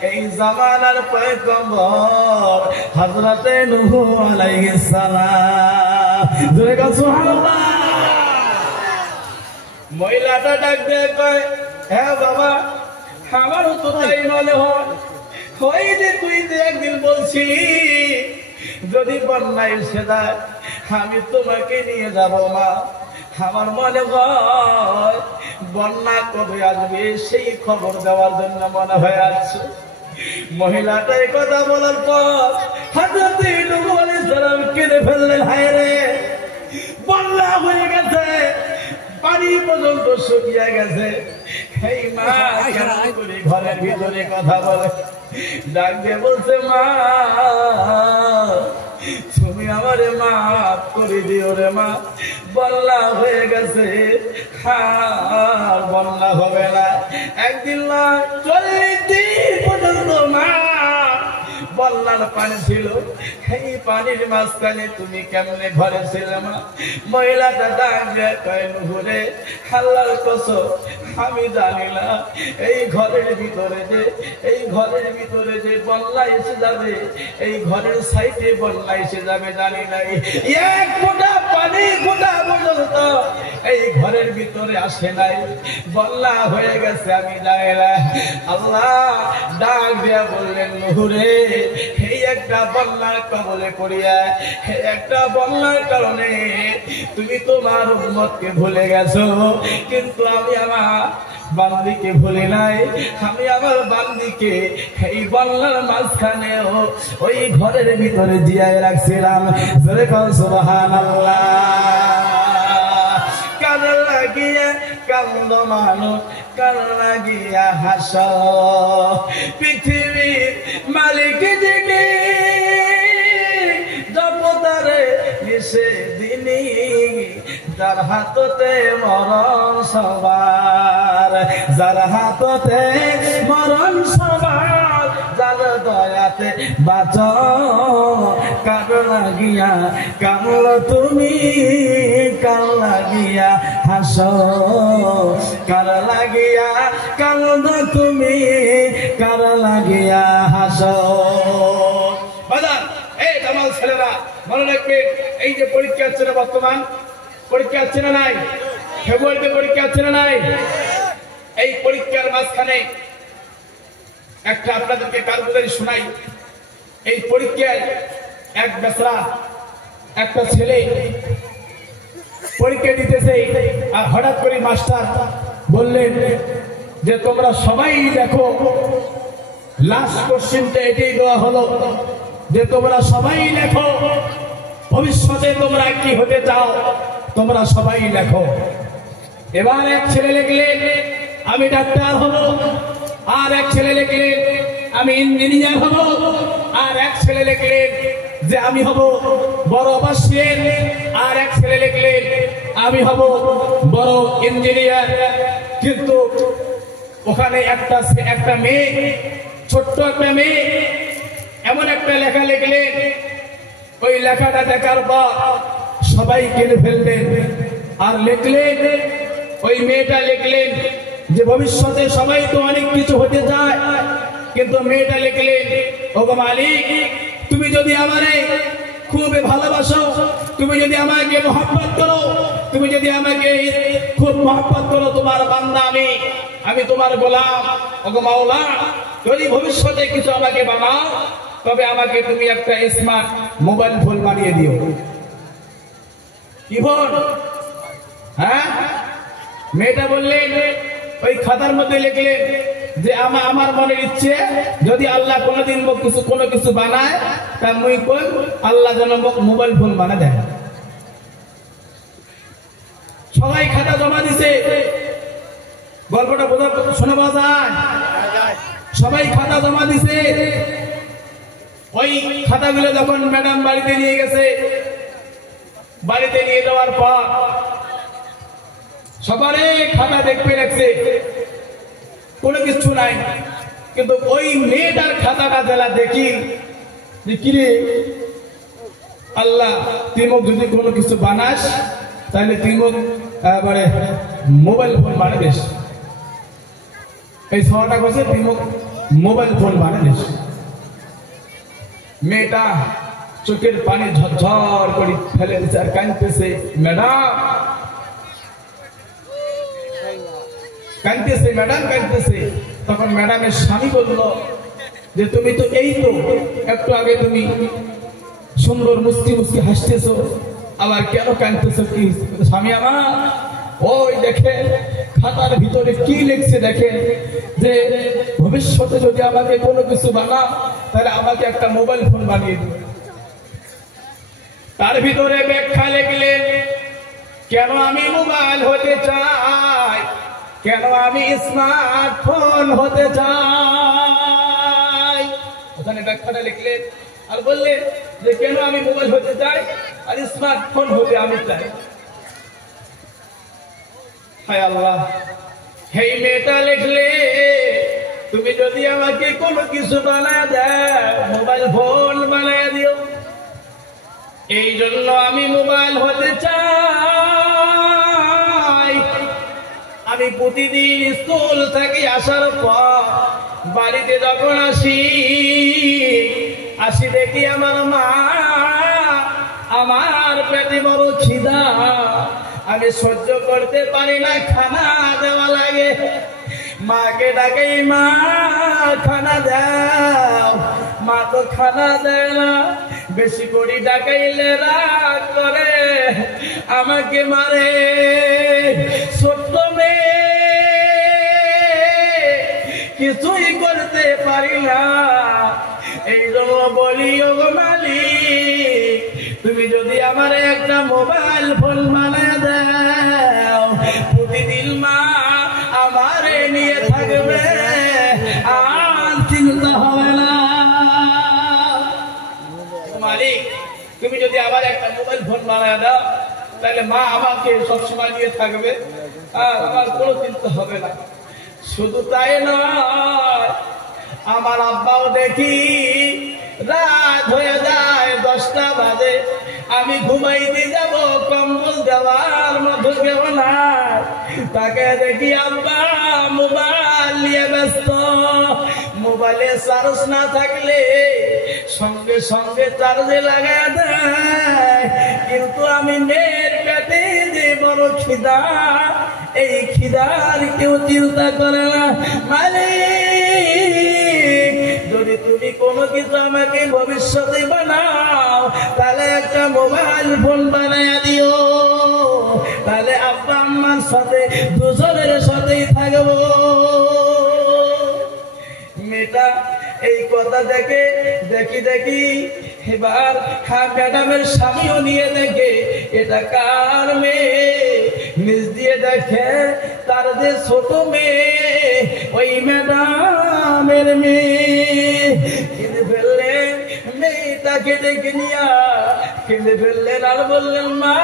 এই জামানার পয়গম্বর হযরত নূহ আলাইহিস সালাম। জোরে বল সুবহানাল্লাহ। মহিলাটা ডাক দিয়ে কয়, হ্যাঁ বাবা, আমারও তো তাই মনে হয়। ওই যে তুই যে একদিন বলছিলি যদি বন্যা এসে যায় আমি তোমাকে নিয়ে যাব মা, আমার মনে হয় বন্যা কবে আসবে সেই খবর দেওয়ার জন্য মনে হয় আসছে। মহিলাটা এই কথা বলার পর হযরত নূহ আলাইহিস সালাম কেঁদে ফেললেন, হায় রে, বন্যা হয়ে গেছে, পানি পর্যন্ত শুকিয়ে গেছে। এই মা কেমন করে ঘরের ভিতরে কথা বলে? ডাক দিয়ে বলছে, মা তুমি আমারে মাফ করে দিও রে মা, বন্যা হয়ে গেছে, আর বন্যা হবে না। একদিন না 40 দিন পর্যন্ত মা বন্যার পানি ছিল, এই পানির মাঝখানে তুমি কেমনে ঘরে ছিলে মা? মহিলাটা ডাক দিয়ে কয়, নূহ রে, আল্লাহর কসম আমি জানি না এই ঘরের ভিতরে যে বন্যা এসে যাবে, এই ঘরের সাইডে বন্যা এসে যাবে জানি নাই। এক ফোঁটা পানি ফোঁটা পর্যন্ত এই ঘরে ঘরের ভিতরে আসে নাই, বল্লা হয়ে গেছে, আমি জানি না। আল্লাহ ডাক দিয়া বললেন, নুহুরে, এই একটা বল্লার কবলে পড়িয়া, এই একটা বল্লার কারণে তুমি তোমার উম্মতকে ভুলে গেছো, কিন্তু আমি আমার বান্দিকে ভুলি নাই। আমি আমার বান্দিকে এই বল্লার মাঝখানেও ওই ঘরের ভিতরে জিয়ায় রাখছিলাম। জোরে কও সুবহানাল্লাহ। কার লাগিয়া কান্দ মানুষ, কার লাগিয়া হাস, পৃথিবীর মালিক যিনি, জপতারে নিষে দিনী, যার হাততে মরণ সবার, যার হাততে মরণ সবার, যার দয়াতে বাঁচ। কার লাগিয়া কামল তুমি, কার লাগিয়া হাস, কার লাগিয়া কান্দ তুমি, কার লাগিয়া হাস। বাজার এই জামাল ছেলেরা মনে রাখবে, এই যে পরীক্ষা হচ্ছে না, বর্তমান পরীক্ষা হচ্ছে না নাই, ফেব্রুয়ারিতে পরীক্ষা হচ্ছে না নাই, এই পরীক্ষার মাঝখানে একটা আপনাদেরকে কারগুজারি শোনাই। এই পরীক্ষায় এক বেচারা, একটা ছেলে পরীক্ষা দিতেছে, আর হঠাৎ করে মাস্টার বললেন যে তোমরা সবাই দেখো, লাস্ট কোশ্চেনটা এটাই দেওয়া হলো যে তোমরা সবাই লেখো ভবিষ্যতে তোমরা কি হতে চাও, তোমরা সবাই লেখো। এবার এক ছেলে লিখলেন আমি ডাক্তার হব, আর এক ছেলে লিখলেন আমি ইঞ্জিনিয়ার হব, আর এক ছেলে লিখলেন যে আমি হব বড় অফিসার, আর এক ছেলে লিখলেন আমি হব বড় ইঞ্জিনিয়ার। কিন্তু ওখানে একটা মেয়ে, ছোট্ট একটা মেয়ে এমন একটা লেখা লিখলেন, ওই লেখাটা দেখার পর সবাই কিনে ফেললেন। আর লিখলেন, ওই মেয়েটা লিখলেন যে ভবিষ্যতে সবাই তো অনেক কিছু হতে চায়, কিন্তু মেয়েটা লিখলেন, ওগো মালিক, তুমি যদি আমারে খুব ভালোবাসো, তুমি যদি আমাকে মহব্বত করো, তুমি যদি আমাকে খুব মহব্বত করো, তোমার বান্দা আমি তোমার গোলাম, ওগো মাওলা, যদি ভবিষ্যতে কিছু আমাকে বানাও, তবে আমাকে তুমি একটা স্মার্ট মোবাইল ফোন বানিয়ে দিও। কি ফোন? হ্যাঁ, মেয়েটা বললেন, ওই খাতার মধ্যে লিখলেন যে আমার মনের ইচ্ছে, যদি আল্লাহ কোনোদিন কোনো কিছু বানায়, তা মুই কোন আল্লাহ যেন মোবাইল ফোন বানা দেয়। সবাই খাতা জমা দিছে, গল্পটা শোনা পাওয়া যায়, সবাই খাতা জমা দিছে। ওই খাতাগুলো যখন ম্যাডাম বাড়িতে নিয়ে গেছে, বাড়িতে নিয়ে যাওয়ার পর সবারে খাতা দেখতে রাখছে, কোনো কিছু নাই। কিন্তু ওই মেয়েটার খাতাটা জেলা দেখি যে কিরে আল্লাহ, তুই যদি কোনো কিছু বানাস, তাহলে তুই এবারে মোবাইল ফোন বানাবিস। এই ছটা কথা তুই মোবাইল ফোন বানাবিস। মেয়েটা চোখের পানি ঝরঝর করে ফেলে দিচ্ছে আর কাঁদতেছে, ম্যাডাম কাঁদতেছে, ম্যাডাম কাঁদতেছে। তখন ম্যাডামের স্বামী বলল যে তুমি তো এই তো একটু আগে তুমি সুন্দর মুস্কি মুস্কি হাসতেছো, আবার কেন কাঁদতেছো? কি স্বামী আমার? ওই দেখে খাতার ভিতরে কি লিখছে, দেখে যে ভবিষ্যতে যদি আমাকে কোনো কিছু বানাও, তাহলে আমাকে একটা মোবাইল ফোন বানিয়ে দিবে। তার ভিতরে ব্যাখ্যা লিখলেন, কেন আমি মোবাইল হতে চাই, কেন আমি স্মার্টফোন হতে চাই। ওখানে ব্যাখ্যাটা লিখলেন আর বললেন যে কেন আমি মোবাইল হতে চাই আর স্মার্টফোন হতে আমি চাই। হায় আল্লাহ, এই মেয়েটা লিখলে তুমি যদি আমাকে কোনো কিছু বানায় দাও, মোবাইল ফোন বানায় দিও। এই জন্য আমি মোবাইল হতে চাই। আমি প্রতিদিন স্কুল থেকে আসার পর বাড়িতে যখন আসি দেখি আমার মা আমার পেটে বড় খিদা, আমি সহ্য করতে পারি না, খানা দেওয়া লাগে। মাকে ডাকে, মা খানা দাও। মা তো খানা দেয় না, বেশি করে ডাকাইলে রাগ করে, আমাকে মারে। ছোট্ট মেয়ে, কিছুই করতে পারি না। এই জন্য বলি, ও মালিক, তুমি যদি আমার একটা মোবাইল ফোন বানিয়ে দাও, প্রতিদিন মা আমারে নিয়ে থাকবে, আর চিন্তা হবে না। মালিক, তুমি যদি আবার একটা মোবাইল ফোন বানিয়ে দাও, তাহলে মা আমাকে সবসময় নিয়ে থাকবে, আর আমার কোনো চিন্তা হবে না। শুধু তাই নয়, আমার আব্বাও দেখি রাত হয়ে যায়, 10টা বাজে, আমি ঘুমাইতে যাব, কম্বল দেওয়ার মতো কেউ না। তাকে দেখি আব্বা মোবাইল নিয়ে ব্যস্ত। মোবাইলে চার্জ না থাকলে সঙ্গে সঙ্গে চার্জে লাগায় দেয়, কিন্তু আমি মেয়ের পেটে যে বড় খিদা, এই খিদার কেউ চিন্তা করে না। মালিক, যদি তুমি কোনো কিছু আমাকে ভবিষ্যতে বানাও, তাহলে একটা মোবাইল ফোন বানায় দিও, তাহলে আব্বা আম্মার সাথে দুজনের সাথেই থাকবো। মেয়েটা এই কথা দেখে দেখি এবার ম্যাডামের স্বামীও নিয়ে দেখে এটা কার মেয়ে। নিজ দিয়ে দেখে তার যে ছোট মেয়ে, ওই ম্যাডামের মেয়ে। কেঁদে ফেললেন, মেয়েটাকে ডেকে নিয়া কেঁদে ফেললেন, আর বললেন, মা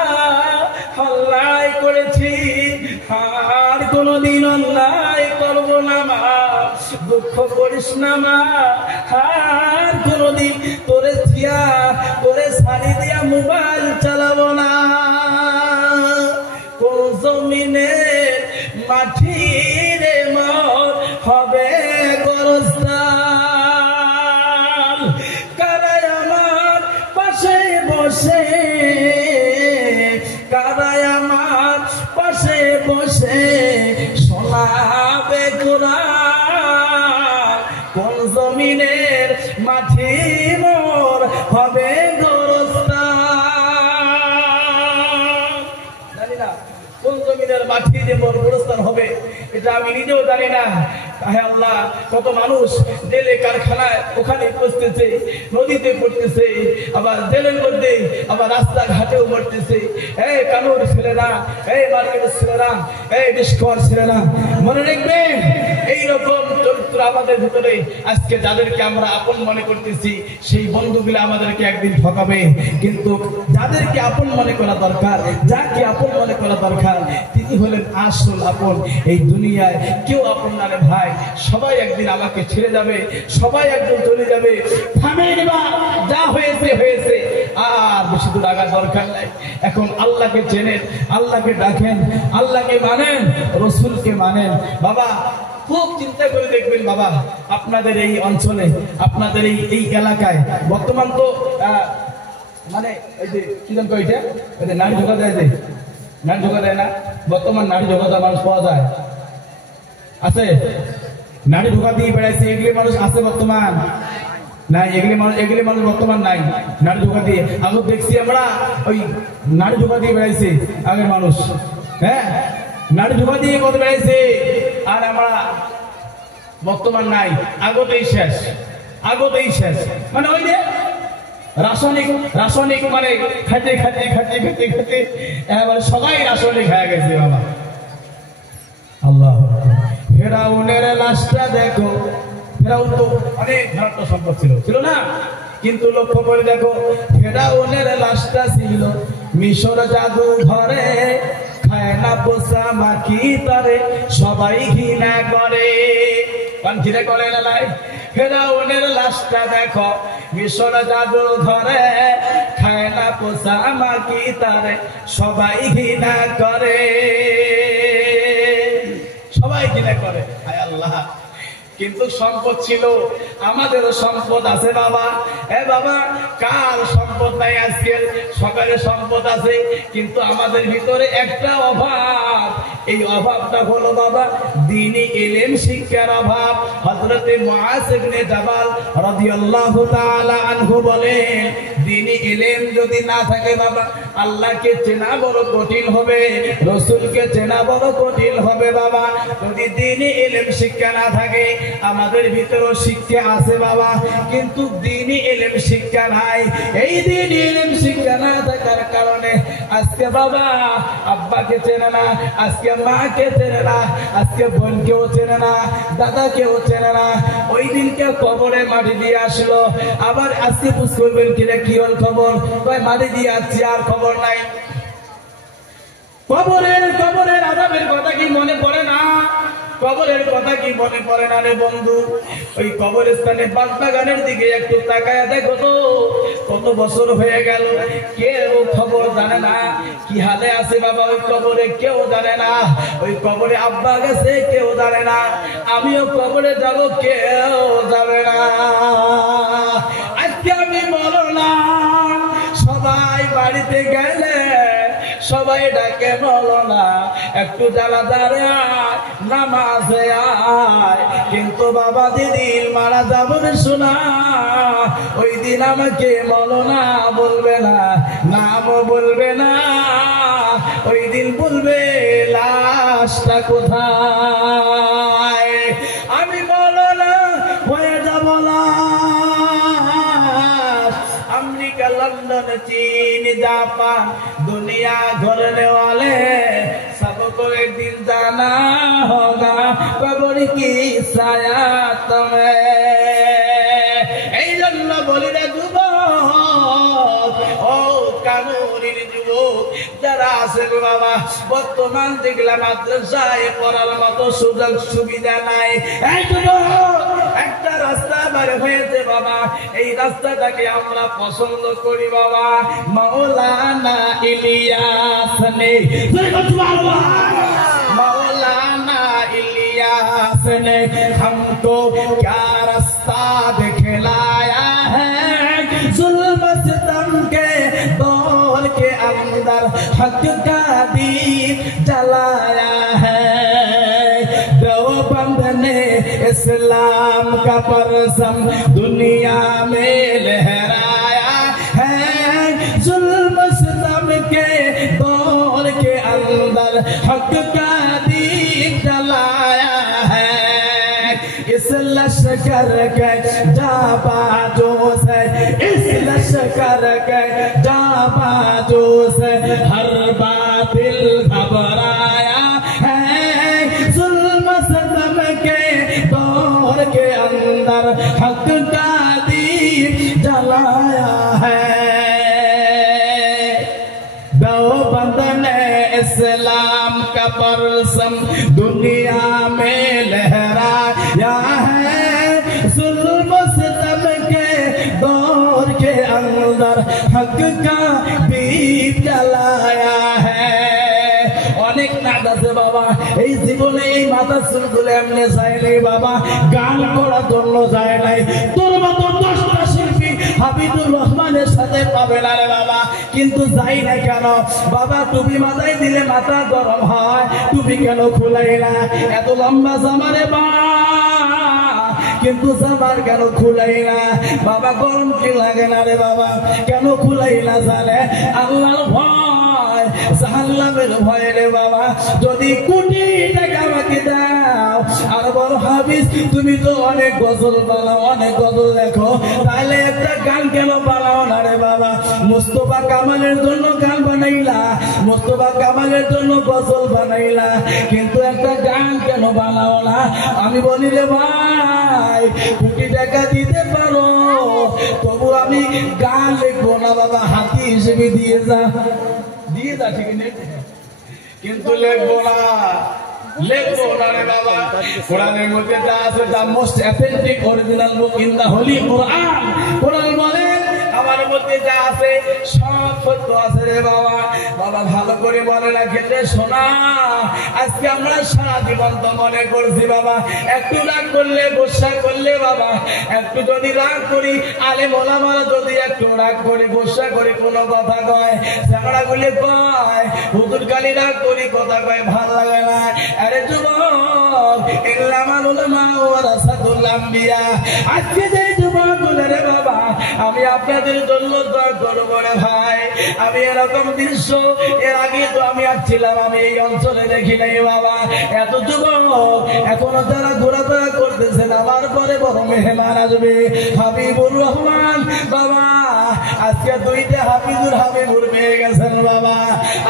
অন্যায় করেছি, আর কোনদিন অন্যায় করবো না মা, দুঃখ করিস না মা, আর কোনদিন তোরে দিয়া তোরে শাড়ি দিয়া মোবাইল চালাবো না। কোন জমিনে মাটির মর হবে গোরস্থান, কারাই আমার পাশে বসে, কারাই আমার পাশে বসে শোনাবে কোরআন। কোন জমিনের মাটি মোর হবে গোরস্থান, জানি না। কোন জমিনের মাটি যে মোর গোরস্থান হবে, এটা আমি নিজেও জানি না। তাহে আল্লাহ, কত মানুষ জেলে কারখানায় ওখানে পড়তেছে, নদীতে পড়তেছে, আবার জেলের মধ্যে, আবার রাস্তাঘাটেও পড়তেছে। এই কানুর ছেলেরা, এই মার্কেটের ছেলেরা, এই ডিস্কোর ছেলেরা, মনে রাখবেন, এইরকম চরিত্র আমাদের ভিতরে আজকে যাদেরকে আমরা আপন মনে করতেছি, সেই বন্ধুগুলো আমাদেরকে একদিন ঠকাবে। কিন্তু যাদেরকে আপন মনে করা দরকার, যাকে আপন মনে করা দরকার, তিনি হলেন আসল আপন। এই দুনিয়ায় কেউ আপন না রে ভাই, সবাই একদিন আমাকে ছেড়ে যাবে, সবাই একদিন চলে যাবে। থামিয়ে নিবা, যা হয়েছে হয়েছে, আর বেশি দূর আগার দরকার নাই। এখন আল্লাহকে চেনেন, আল্লাহকে ডাকেন, আল্লাহকে মানেন, রসুলকে মানেন। বাবা, খুব চিন্তা করে দেখবেন বাবা, আপনাদের এই অঞ্চলে, আপনাদের এই এলাকায় বর্তমান তো মানে এই যে কি জানতো, এইটা নারী ঢোকা দেয়, যে নারী ঢোকা দেয় না, বর্তমান নারী ঢোকা মানুষ পাওয়া যায়, আছে? নারী ঢোকা দিয়ে বেড়াইছে, এগুলি মানুষ আছে বর্তমান? নাই, এগুলি মানুষ বর্তমান নাই। নারী ঢোকা দিয়ে আগে দেখছি আমরা, ওই নারী ঢোকা দিয়ে বেড়াইছে আগের মানুষ, হ্যাঁ, নারী ঢোকা দিয়ে কত বেড়াইছে, আর আমরা বর্তমান নাই। আগতেই শেষ, আগতেই শেষ। মানে ওই যে রাসায়নিক মানে খাইতে খাইতে খাইতে খাইতে খাইতে এবার সবাই রাসায়নিক হয়ে গেছে বাবা। আল্লাহ, ফেরাউনের লাশটা দেখো, ফেরাউন তো অনেক ধনাত্ম সম্পদ ছিল না, কিন্তু লক্ষ্য করে দেখো, ফেরাউনের লাশটা ছিল মিশর জাদু ঘরে, খায় না পোষা মাখি তারে, সবাই ঘৃণা করে। ঘৃণা করে না লাই? ফেরাউনের লাশটা দেখো মিশর জাদু ঘরে, খায় না পোষা মাখি তারে, সবাই ঘৃণা করে, সবাই ঘৃণা করে। হায় আল্লাহ, কিন্তু সম্পদ ছিল, আমাদেরও সম্পদ আছে বাবা। বাবা, কার সম্পদ নাই আজকে? সকালে সম্পদ আছে, কিন্তু আমাদের ভিতরে একটা অভাব। এই অভাবটা হলো বাবা দ্বীনি ইলম শিক্ষার অভাব। হযরত মুআজ ইবনে জাবাল রাদিয়াল্লাহু তাআলা আনহু বলেন, দ্বীনি ইলম যদি না থাকে বাবা, আল্লাহকে চেনা বড় কঠিন হবে, রাসূলকে চেনা বড় কঠিন হবে বাবা। যদি দ্বীনি ইলম শিক্ষা না থাকে, আমাদের ভিতরে শিক্ষা আছে বাবা, কিন্তু দ্বীনি ইলম শিক্ষা নাই। এই দ্বীনি ইলম শিক্ষা না থাকার কারণে আজকে বাবা আব্বাকে চেনে না, আজকে মাকে চেনে না, আজকে বোনকেও চেনে না, দাদাকেও চেনে না। ওই দিনকে কবরে মাটি দিয়ে আসলো, আবার আজকে বুঝ করবেন কিনা কি হল খবর, মাটি দিয়ে আসছি আর খবর নাই। কবরের আযাবের কথা কি মনে পড়ে না? কবরের কথা কি মনে পড়ে না রে বন্ধু? ওই কবরস্থানে বাগবাগানের দিকে একটু তাকায় দেখো তো, কত বছর হয়ে গেল, কেউ খবর জানে না কি হালে আছে বাবা। ওই কবরে কেউ জানে না, ওই কবরে আব্বা গেছে কেউ জানে না, আমিও কবরে যাব কেউ যাবে না। আজকে আমি বলো না, সবাই বাড়িতে গেলে সবাই ডাকে বলো না একটু জানাজারে আয়, নামাজে আয়, কিন্তু বাবা যেদিন মারা যাবেন শোনা, ওই দিন আমাকে বলো না বলবে না, নামও বলবে না। ওই দিন বলবে লাশটা কোথায়? আমি বলো না হয়ে যাব না। अमेरिका, लंदन, चीन, जापान, दुनिया घूरने वाले सबको एक दिन जाना होगा कब्र की सायात में। এই জন্য বলি রে যুবক, ও কানুনের যুবক যারা আছেন বাবা, বর্তমান যেগুলা মাদ্রাসায় পড়ার মতো সুযোগ সুবিধা নাই। এই যুবক, একটা রাস্তা বের হয়েছে বাবা, এই রাস্তাটাকে আমরা পছন্দ করি বাবা। মাওলানা ইলিয়াস ने मौलाना इलियास ने हमको क्या रास्ता दिखलाया है, जुल्म सितम के दौर के अंदर हक का दीप जलाया है। देवबंद ने इस्लाम का परचम दुनिया में लहराया है, जुल्म सितम के दौर के अंदर हक का दीप जलाया है। इस लश्कर के जाबाजों से, इस लश्कर के जाबाजों से हर बातिल घबराया है, जुल्म सितम के दौर के अंदर हक का दीप जलाया है। देवबंद ने इस्लाम का परचम दुनिया में लहराया है, जुल्म सितम के दौर के अंदर हक का दीप जलाया है। অনেক নাচ আছে বাবা, এই জীবনে এই মাথা চুল গুলো এমনি যায় নাই বাবা, গান করার জন্য যায় নাই। তোর মতো 10টা শিল্পী হাবিবুর রহমানের সাথে পাবে না রে বাবা, কিন্তু যাই না কেন বাবা? টুপি মাথায় দিলে মাথা গরম হয়, টুপি কেন খুলাই না? এত লম্বা জামারে বা, কিন্তু জামার কেন খুলাই না বাবা? গরম কি লাগে না রে বাবা? কেন খুলাই না জানে? আল্লাহর ভয়, জাহান্নামের ভয় রে বাবা। যদি কোটি টাকা আমাকে দাও আর বল হাফিজ তুমি তো অনেক গজল বানাও, অনেক গজল লেখো, তাহলে একটা গান কেন বানাও না রে বাবা? মুস্তাফা কামালের জন্য গান বানাইলা, মুস্তাফা কামালের জন্য গজল বানাইলা, কিন্তু একটা গান কেন বানাও না? আমি বলি রে ভাই, কোটি টাকা দিতে পারো তবু আমি গান লিখবো না বাবা, হাতি হিসেবে দিয়ে যা, দিয়ে যা, ঠিক নেই, কিন্তু লিখবো না, লিখবো না রে বাবা। কোরআনের মধ্যে যা আছে, the most authentic original book in the holy Quran. Quran বলে আমার মধ্যে যা আছে সব সত্য আছে রে বাবা। বাবা ভালো করে মনে রাখেন রে সোনা, আজকে আমরা সারা জীবন তো মনে করছি বাবা, একটু রাগ করলে গোসা করলে বাবা, একটু যদি রাগ করি আলেম ওলামারা যদি একটু রাগ করি গোসা করি কোনো কথা কয় ঝগড়া গুলি কয় হুজুর গালি রাগ করি কথা কয় ভাল লাগে না। আরে যুবক ইল্লামাল উলামা ওয়ারাসাতুল আম্বিয়া, আজকে যে যুবক গুলো রে বাবা আমি আপনাদের জন্য দোয়া করব রে ভাই। আমি এরকম দৃশ্য এর আগে তো আমি আসছিলাম, আমি এই অঞ্চলে দেখি নাই বাবা। এত যুবক এখনো যারা ঘোরাফেরা করতেছেন আমার পরে বড় মেহমান আসবে হাবিবুর রহমান বাবা। আজকে দুইটা হাবিবুর পেয়ে গেছেন বাবা।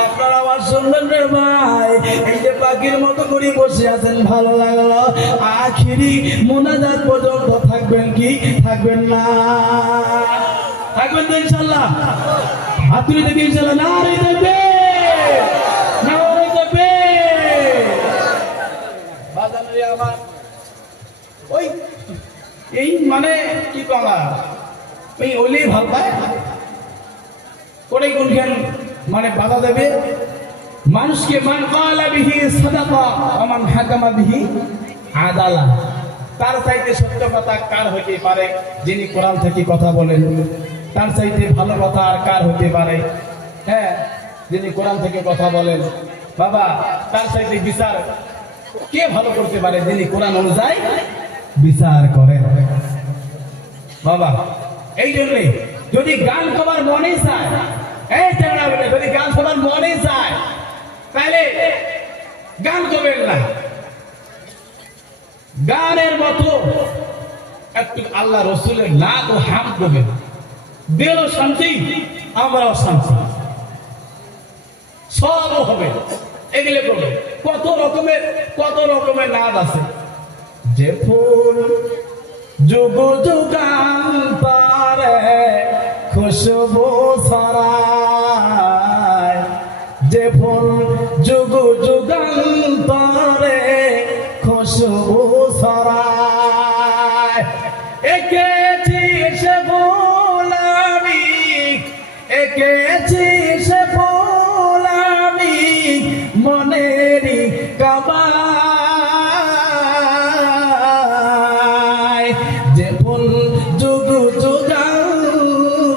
আপনারা আমার শুনবেন রে ভাই, এই যে পাখির মতো করে বসে আছেন ভালো লাগলো, আখিরি মোনাজাত পর্যন্ত থাকবেন কি থাকবেন না? থাকবেন তো ইনশাল্লাহ? হাত তুলে দেখি ইনশাল্লাহ। না রে দেবে না রে দেবে বাজান রে আমার ওই এই মানে কি কলা ওই ওলি ভাল পায় করে কোনখান মানে বাধা দেবে মানুষকে। মান ক্বালা বিহি সাদাকা ওয়া মান হাকামা বিহি আদালা, তার চাইতে সত্য কথা কার হইতে পারে? যিনি কোরআন থেকে কথা বলেন। তার চাইতে ভালো কথা আর কার হতে পারে? হ্যাঁ, যিনি কোরআন থেকে কথা বলেন বাবা। তার চাইতে বিচার কে ভালো করতে পারে? যিনি কোরআন অনুযায়ী বিচার করে বাবা। এই জন্যে যদি গান সবার মনে চায়, এই চ্যাংড়া বলে যদি গান সবার মনে চায় তাহলে গান করবেন না। গানের মতো একটু আল্লাহ রসুলের নাম ও হাম করবেন, দিলও শান্তি আমরাও শান্তি, সবও হবে। এগুলো করবে। কত রকমের নাদ আছে। যে ফুল যুগ যুগান্তরে খুশবু ছড়ায়, যে ফুল যুগ যুগান্তরে খুশবু ছড়ায়, এঁকেছি সে ফুল আমি, এঁকেছি সে ফুল আমি মনেরই কাবায়, যে ফুল যুগ যুগান্তরে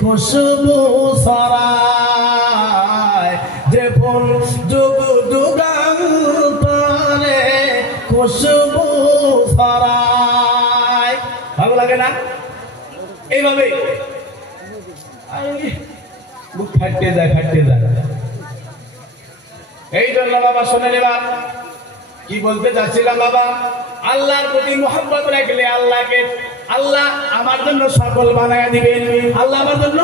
খুশবু ছড়ায়, যে ফুল যুগ যুগান্তরে খুশবু ছড়ায়। ভালো লাগে না? এইভাবে বুক ফাটতে যায়। এই জন্য বাবা শুনে নেবা কি বলতে চাচ্ছিলাম বাবা। আল্লাহর প্রতি মহব্বত রাখলে আল্লাহ আমার জন্য সকল বানায় দিবেন। আল্লাহ আমার জন্য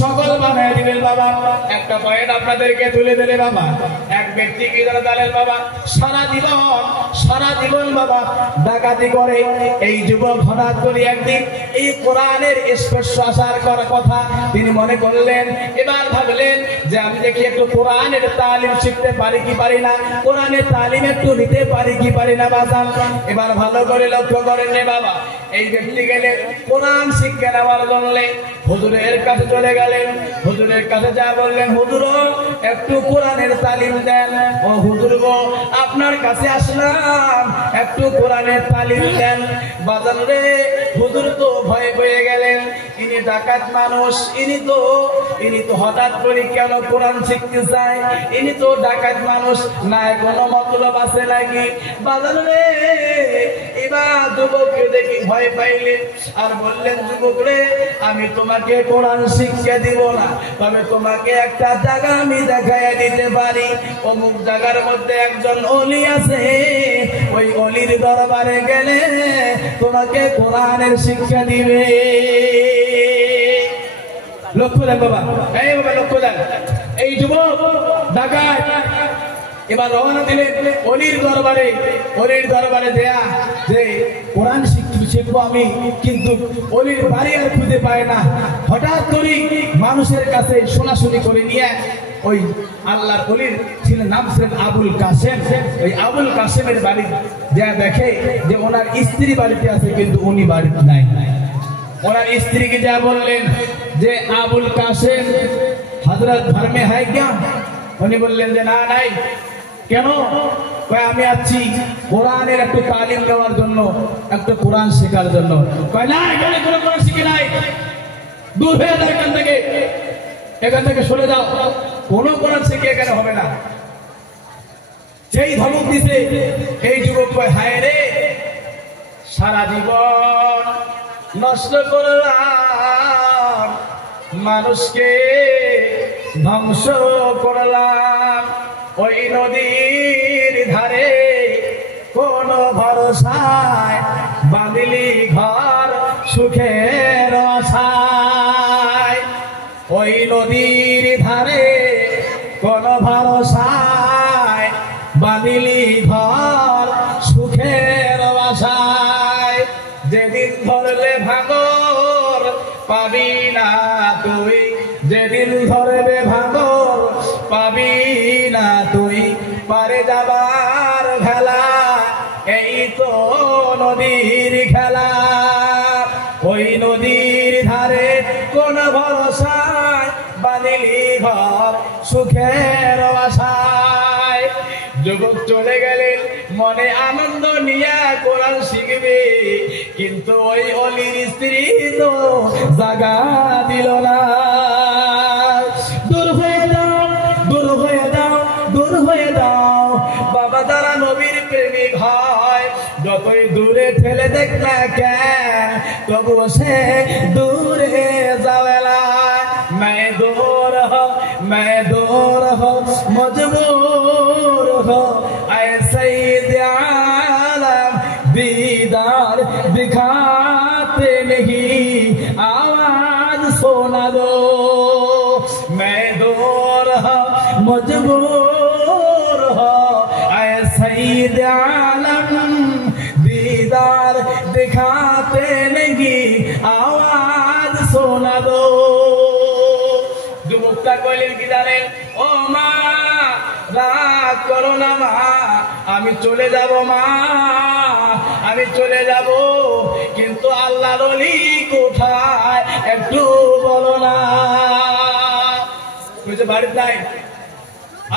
সকল বানায় দিবেন বাবা। একটা পয়েন্ট আপনাদেরকে তুলে দিলে বাবা, এক ব্যক্তি কি জানেন বাবা, সারা জীবন বাবা ডাকাতি করে। এই যুবক হঠাৎ করে একদিন এই কোরআনের স্পর্শ আসার কথা তিনি মনে করলেন। এবার ভাবলেন যে আমি দেখি একটু কোরআনের তালিম শিখতে পারি কি পারি না, কোরআনের তালিম একটু নিতে পারি কি পারি না বাজান। এবার ভালো করে লক্ষ্য করেন রে বাবা, এই ব্যক্তি গেলেন কোরআন শিক্ষা নেওয়ার জন্য হুজুরের কাছে চলে গেলেন। হুজুরের কাছে যা বললেন, হুজুর একটু কোরআনের তালিম দেন। ও হুজুর গো, আপনার কাছে আসলাম, একটু কোরআনের তালিম দেন। বাজান রে, হুজুর তো ভয় পেয়ে গেলেন। ইনি ডাকাত মানুষ, ইনি তো হঠাৎ করে কেন কোরআন শিখতে চায়? ইনি তো ডাকাত মানুষ, না কোনো মতলব আছে নাকি? বাজান রে, এবার যুবককে দেখি ভয় পাইলেন আর বললেন, যুবক রে, আমি তোমাকে কোরআন শিক্ষা দিব না, তবে তোমাকে একটা জায়গা আমি দেখাইয়া দিতে পারি। অমুক জায়গার মধ্যে একজন ওলি আছে, ওই ওলির দরবারে গেলে তোমাকে কোরআনের শিক্ষা দিবে। লক্ষ্য দেন বাবা, এই বাবা লক্ষ্য দেন। এই যুবক ডাকাত এবার রওনা দিলেন অলির দরবারে দেয়া যে কোরআন শিখবো আমি, কিন্তু অলির বাড়ি আর খুঁজে পায় না। হঠাৎ করে মানুষের কাছে শোনাশুনি করে নিয়ে ওই আল্লাহর অলির ছিলেন, নাম ছিলেন আবুল কাসেম। ওই আবুল কাসেমের বাড়ি যা দেখে যে ওনার স্ত্রী বাড়িতে আছে, কিন্তু উনি বাড়িতে নাই। ওনার স্ত্রীকে যা বললেন যে আবুল কাসেম হযরত ঘর মে হ্যায় ক্যা? উনি বললেন যে না নাই। কেন? কয় আমি আছি কোরআনের একটু তালিম দেওয়ার জন্য, একটু কোরআন শেখার জন্য। কয় না, এখানে কোনো কোরআন শিখে নাই, দূর হয়ে যাও এখান থেকে সরে যাও, কোনো কোরআন শিখে এখানে হবে না। যেই ধমক দিছে এই যুবক কয় হায় রে, সারা জীবন নষ্ট করলাম, মানুষকে ধ্বংস করলাম, ওই নদীর ধারে কোন ভরসায় বাঁধলি ঘর সুখের আশায়, ওই নদীর ধারে কোন ভরসায় বাঁধলি ঘর সুখের আশায়, যেদিন ধরলে ভাঙর পাবি না তুই, যেদিন ধরবে ভাঙর পাবি না তুই, পারে যাবার খেলা এই তো নদীর খেলা, ওই নদীর ধারে কোন ভরসায় বাঁধলি ঘর সুখের আশায়। যুবক চলে গেলেন মনে আনন্দ নিয়ে কোরআন শিখবে, কিন্তু ওই অলির স্ত্রী তো জাগা দিল না। দূর হয়ে যাও, দূর হয়ে যাও, দূর হয়ে যাও, বাবা যারা নবীর প্রেমিক হয় যতই দূরে ঠেলে দেখ না কেন, তবুও সে দূরে যাবে না। मैं दूर हो मजबूर हो, ऐसे आलम दीदार दिखाते नहीं, आवाज सुना दो। मैं दूर हो मजबूर हो, ऐसे आलम दीदार दिखाते नहीं, आवाज सुना दो। যুবকটা কইলেন কি জানেন? ও মা, রাগ করো না মা, আমি চলে যাব মা, আমি চলে যাব, কিন্তু আল্লাহর ওলি কোথায় একটু বলো না। বুঝে বাড়িতে নাই,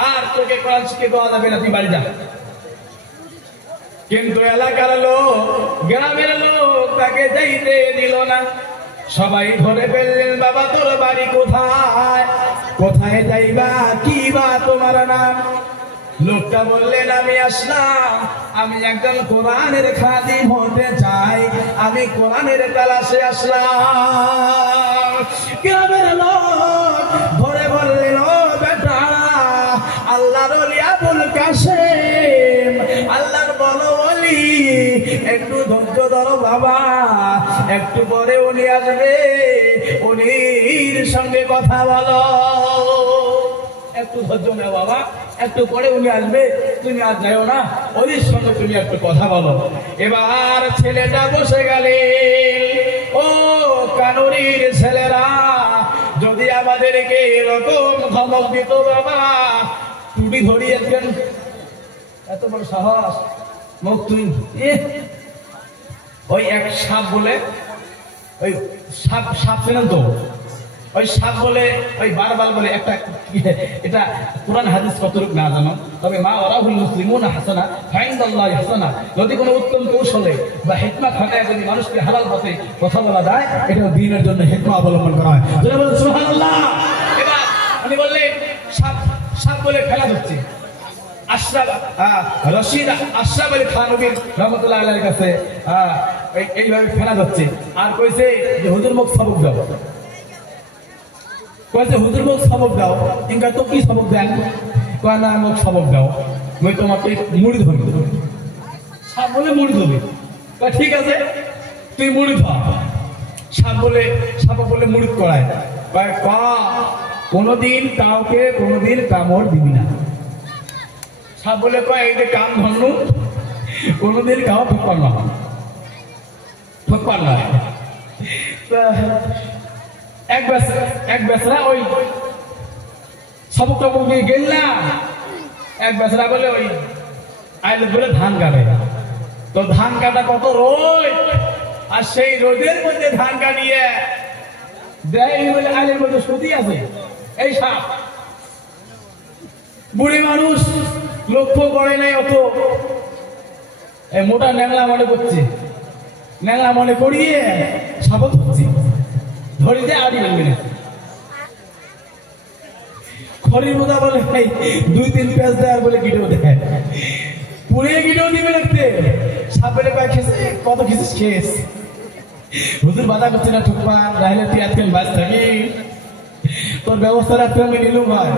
আর তোকে কোরআন শিখে দেওয়া যাবে না, তুই বাড়ি যা। কিন্তু এলাকার লোক, গ্রামের লোক তাকে যাইতে দিল না। সবাই ধরে ফেললেন, বাবা তোর বাড়ি কোথায়, কোথায় যাইবা, কি বা তোমার নাম? লোকটা বললেন আমি আসলাম, আমি একজন কোরআনের খাদিম হতে চাই, আমি কোরআনের তালাশে আসলাম। গ্রামের লোক ধরে বললেন ও বেটা, আল্লাহর ওলি আবুল কাসেম, আল্লাহর বলো ওলি, একটু ধৈর্য ধরো বাবা, একটু পরে উনি আসবে, উনির সঙ্গে কথা বলো। একটু ধৈর্য নাও বাবা, একটু পরে উনি আসবে, তুমি আর যাও না, ওলির সঙ্গে তুমি একটু কথা বলো। এবার ছেলেটা বসে গেলে, ও কানুরির ছেলেরা, যদি আমাদেরকে এরকম ধমক দিত বাবা, টুটি ধরিয়েছেন, এত বড় সাহস, মুখ তুই। ওই এক সাপ বলে, ওই সাপ সাপ চেনেন তো, ওই সাপ বলে, ওই বারবার বলে একটা, এটা কোরআন হাদিস কতটুকু না জানো, তবে মা ওরাহুল মুসলিমুনা হাসানা ফাইন্দাল্লাহি হাসানা, যদি কোনো উত্তম কৌশলে বা হিকমত খাটায় যদি মানুষকে হালাল পথে কথা বলা যায়, এটা দ্বীনের জন্য হিকমত অবলম্বন করা হয়। যারা বলেন সুবহানাল্লাহ। এবার উনি বললেন সাপ, সাপ বলে ফেলা হচ্ছে। আশরাফ রশিদ আশরাফ আলী থানভী রহমতুল্লাহ আলাইহির কাছে এইভাবে ফেলা হচ্ছে, আর কইছে যে হুজুর মুখ সবক দাও, কইছে হুজুর মুখ সবক দাও, ইনকা তো কি সবক দেন? কয় না মুখ সবক দাও, মই তোমাকে মুড়ি ধরবো। সাপ বলে মুড়ি ধরবি, কয় ঠিক আছে তুই মুড়ি ধর। সাপ বলে মুড়ি করায়, কয় কোনদিন কাউকে কোনদিন কামড় দিবি না। সাপ বলে কয় এই যে কাম ধরনু, কোনদিন কাউ ঠকবার না, ঠকবার না। এক বেসরা ওই সবক টবক দিয়ে গেল না, এক বেসরা বলে ওই আইলে বলে ধান কাটে, তো ধান কাটা কত রোজ, আর সেই রোদের মধ্যে ধান কাটিয়ে দেয় বলে আলের মধ্যে সতী আছে এই সাপ। বুড়ি মানুষ লক্ষ্য করে নাই অত, এই মোটা ন্যাংলা মনে করছে, ন্যাংলা মনে করিয়ে সাপত হচ্ছে ধরিতে আড়ি বলবে না। খড়ির মতো বলে ভাই 2-3 পেঁয়াজ দেয় বলে গিটেও দেয়, পুড়িয়ে গিটেও দিবে রাখতে। সাপের পায়ে খেয়েছে, কত খেয়েছিস খেয়েছ, হুজুর বাধা করছে না ঠুকপা, রাহিলে তুই আজকাল বাস থাকি, তোর ব্যবস্থা রাখতে আমি নিলুম ভাই।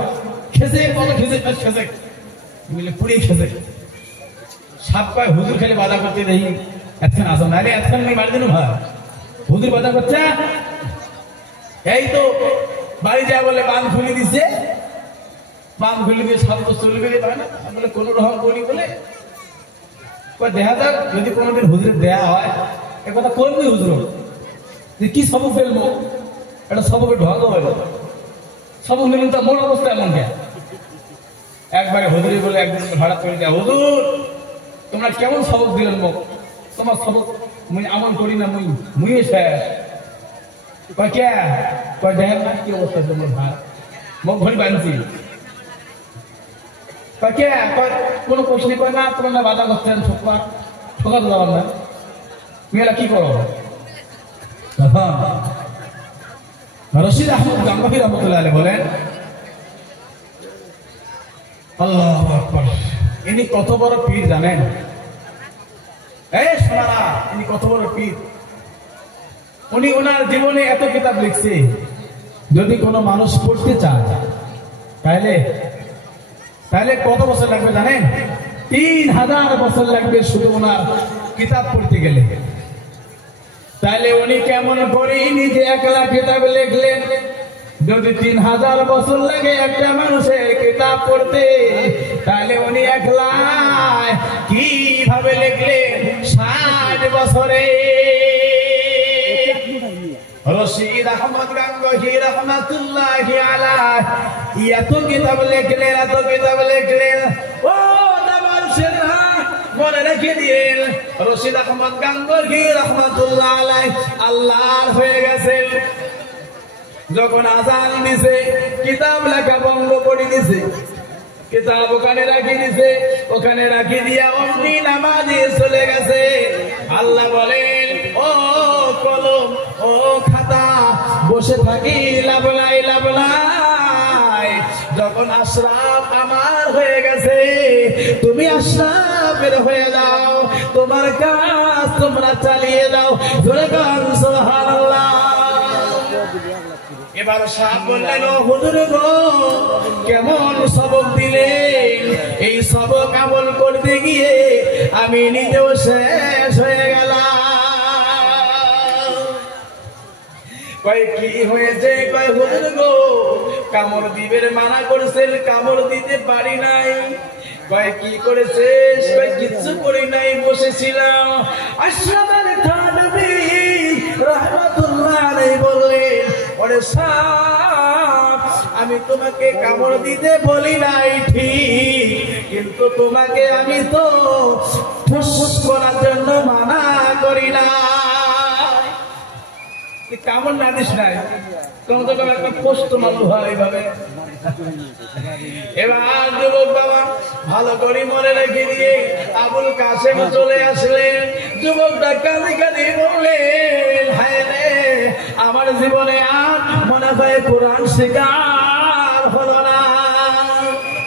খেয়েছে কত খেয়েছে খেয়েছে বলে পুড়িয়ে খেয়েছে। সাপ পায় হুজুর খালি বাধা করতে দেখি এতক্ষণ আসো, নাহলে এতক্ষণ আমি বাড়ি দিলুম ভাই। হুজুর বাধা করছে, এই তো বাড়ি যায় বলে বাঁধ খুলে দিছে, বাঁধ খুলে দিয়ে সাপ তো চলে গেলে পারে না বলে কোনো রকম করি বলে দেখা যাক যদি কোনোদিন হুজুরের দেয়া হয়। এ কথা করবি হুজুর যে কি সবক ফেলবো, এটা সবকে ঢক হইল, সবক নিলেন তো মোর অবস্থা এমন কে। একবারে হুজুরি বলে একদিন ভাড়া করে দেয়, হুজুর তোমরা কেমন সবক দিলেন মুখ, তোমার সবক মুই আমল করি না, মুই শেষ। কয় কে, কয় দেখেন না কি অবস্থা তোমার ভাই, মুখ ঘড়ি বাঁধছি। কয় কে, কয় কোনো কোশনি, কয় না তোমরা না বাধা করছেন, ঠোকা ঠোকা তো যাবার না, মেয়েরা কি করো। রশিদ আহমদ গাঙ্গুহি রহমতুল্লাহ আলাইহি বলেন, আল্লাহু আকবার, ইনি কত বড় পীর জানেন? এই শোনারা, ইনি কত বড় পীর। উনি ওনার জীবনে এত কিতাব লিখছে, যদি কোনো মানুষ পড়তে চায় তাহলে কত বছর লাগবে জানেন? 3000 বছর লাগবে শুধু ওনার কিতাব পড়তে গেলে। তাহলে উনি কেমন করে নিজে একলা কিতাব লিখলেন? যদি 3000 বছর লাগে একটা মানুষের কিতাব পড়তে, তাহলে উনি একলা কিভাবে লিখলেন 60 বছরে? রশিদ আহমদ গাঙ্গুহি রহমাতুল্লাহি আলাইহি এত কিতাব লিখলেন। ও দামাল সেনা মনে রেখে দিন, রশিদ আহমদ গাঙ্গুহি রহমাতুল্লাহ আলাইহি আল্লাহর হয়ে গেছেন। যখন আযান দিছে কিতাব লেখা বন্ধ করে দিছে, কিতাব ওখানে রাখি দিয়া অমনি নামাজে চলে গেছে। আল্লাহ বলেন, ও কলম, ও খাতা, বসে থাকি লাভ নাই। যখন আশরাফ আমার হয়ে গেছে, তুমি আশরাফের হয়ে যাও, তোমার কাজ তোমরা চালিয়ে দাও। জোরে গান সুবহানাল্লাহ। এবার সাহেব বললেন, হুজুর গো কেমন সবক দিলেন? এই সবক আমল করতে গিয়ে আমি নিজেও শেষ হয়ে গেলাম। কয় কি হয়েছে? কয় হুজুর গো কামড় দিবেন মানা করেছেন, কামড় দিতে পারি নাই। কয় কি করেছিস? কয় কিচ্ছু করি নাই, বসেছিলাম। আশরাফুল থানভী রাহমাতুল্লাহ আলাইহি বললেন, ওরে সাপ, আমি তোমাকে কামড় দিতে বলি নাই ঠিক, কিন্তু তোমাকে আমি তো ফুস করার জন্য মানা করি না। কামড় না দিস নাই, তোমার তো একটা পোস্ট মালু হয় এইভাবে। এবার যুবক বাবা ভালো করে মনে রেখে দিয়ে আবুল কাসেম চলে আসলেন। যুবকটা কাঁদে বললেন, হায় রে আমার জীবনে আর মনে হয় কোরআন শেখার হলো না।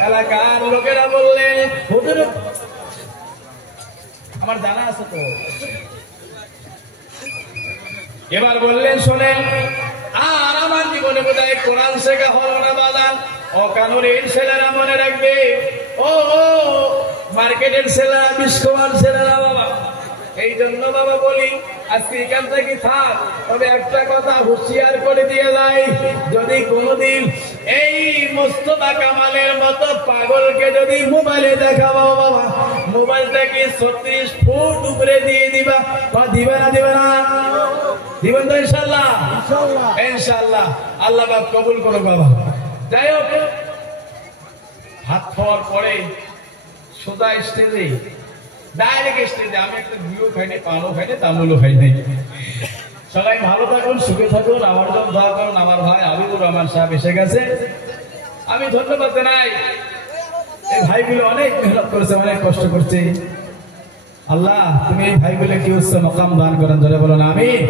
এলাকার লোকেরা বললেন, হুজুর আমার জানা আছে তো। এবার বললেন, শোনেন, আর আমার জীবনে বোধহয় কোরআন শেখা হলো না বাবা। অকানুরের ছেলেরা মনে রাখবে, ও মার্কেটের ছেলেরা, বিস্কুমার ছেলেরা বাবা। এই জন্য বাবা বলি, আজকে এখান থেকে থাক, তবে একটা কথা হুঁশিয়ার করে দিয়ে যাই, যদি কোনোদিন এই মোস্তফা কামালের মতো পাগলকে যদি মোবাইলে দেখাবো বাবা, মোবাইলটাকে 36 ফুট উপরে দিয়ে দিবা, দিবে না? দিবেন তো ইনশাআল্লাহ? ইনশাআল্লাহ আল্লাহ পাক কবুল করুক বাবা। যাই হোক, হাত খাওয়ার পরে সোজা স্টেজে, ডাইরেক্ট স্টেজে। আমি একটা বিও খাইনি, পানও খাইনি, তামুলও খাই নাই। সবাই ভালো থাকুন, সুখে থাকুন। আমার জন্য দোয়া করুন। আমার ভাই হাবিবুর রহমান সাহেব এসে গেছে। আমি ধন্যবাদ জানাই। এই ভাইগুলো অনেক মেহনত করেছে, অনেক কষ্ট করছে। আল্লাহ তুমি এই ভাইগুলো কি উচ্চ মকাম দান করেন, ধরে বলুন আমিন।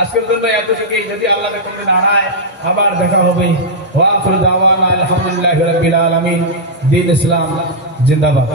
আজকের জন্য এতটুকুই। যদি আল্লাহ কোনদিন আনায় আবার দেখা হবে। ওয়া আখিরু দাওয়ানা আলহামদুলিল্লাহি রাব্বিল আলামিন। দ্বীন ইসলাম জিন্দাবাদ।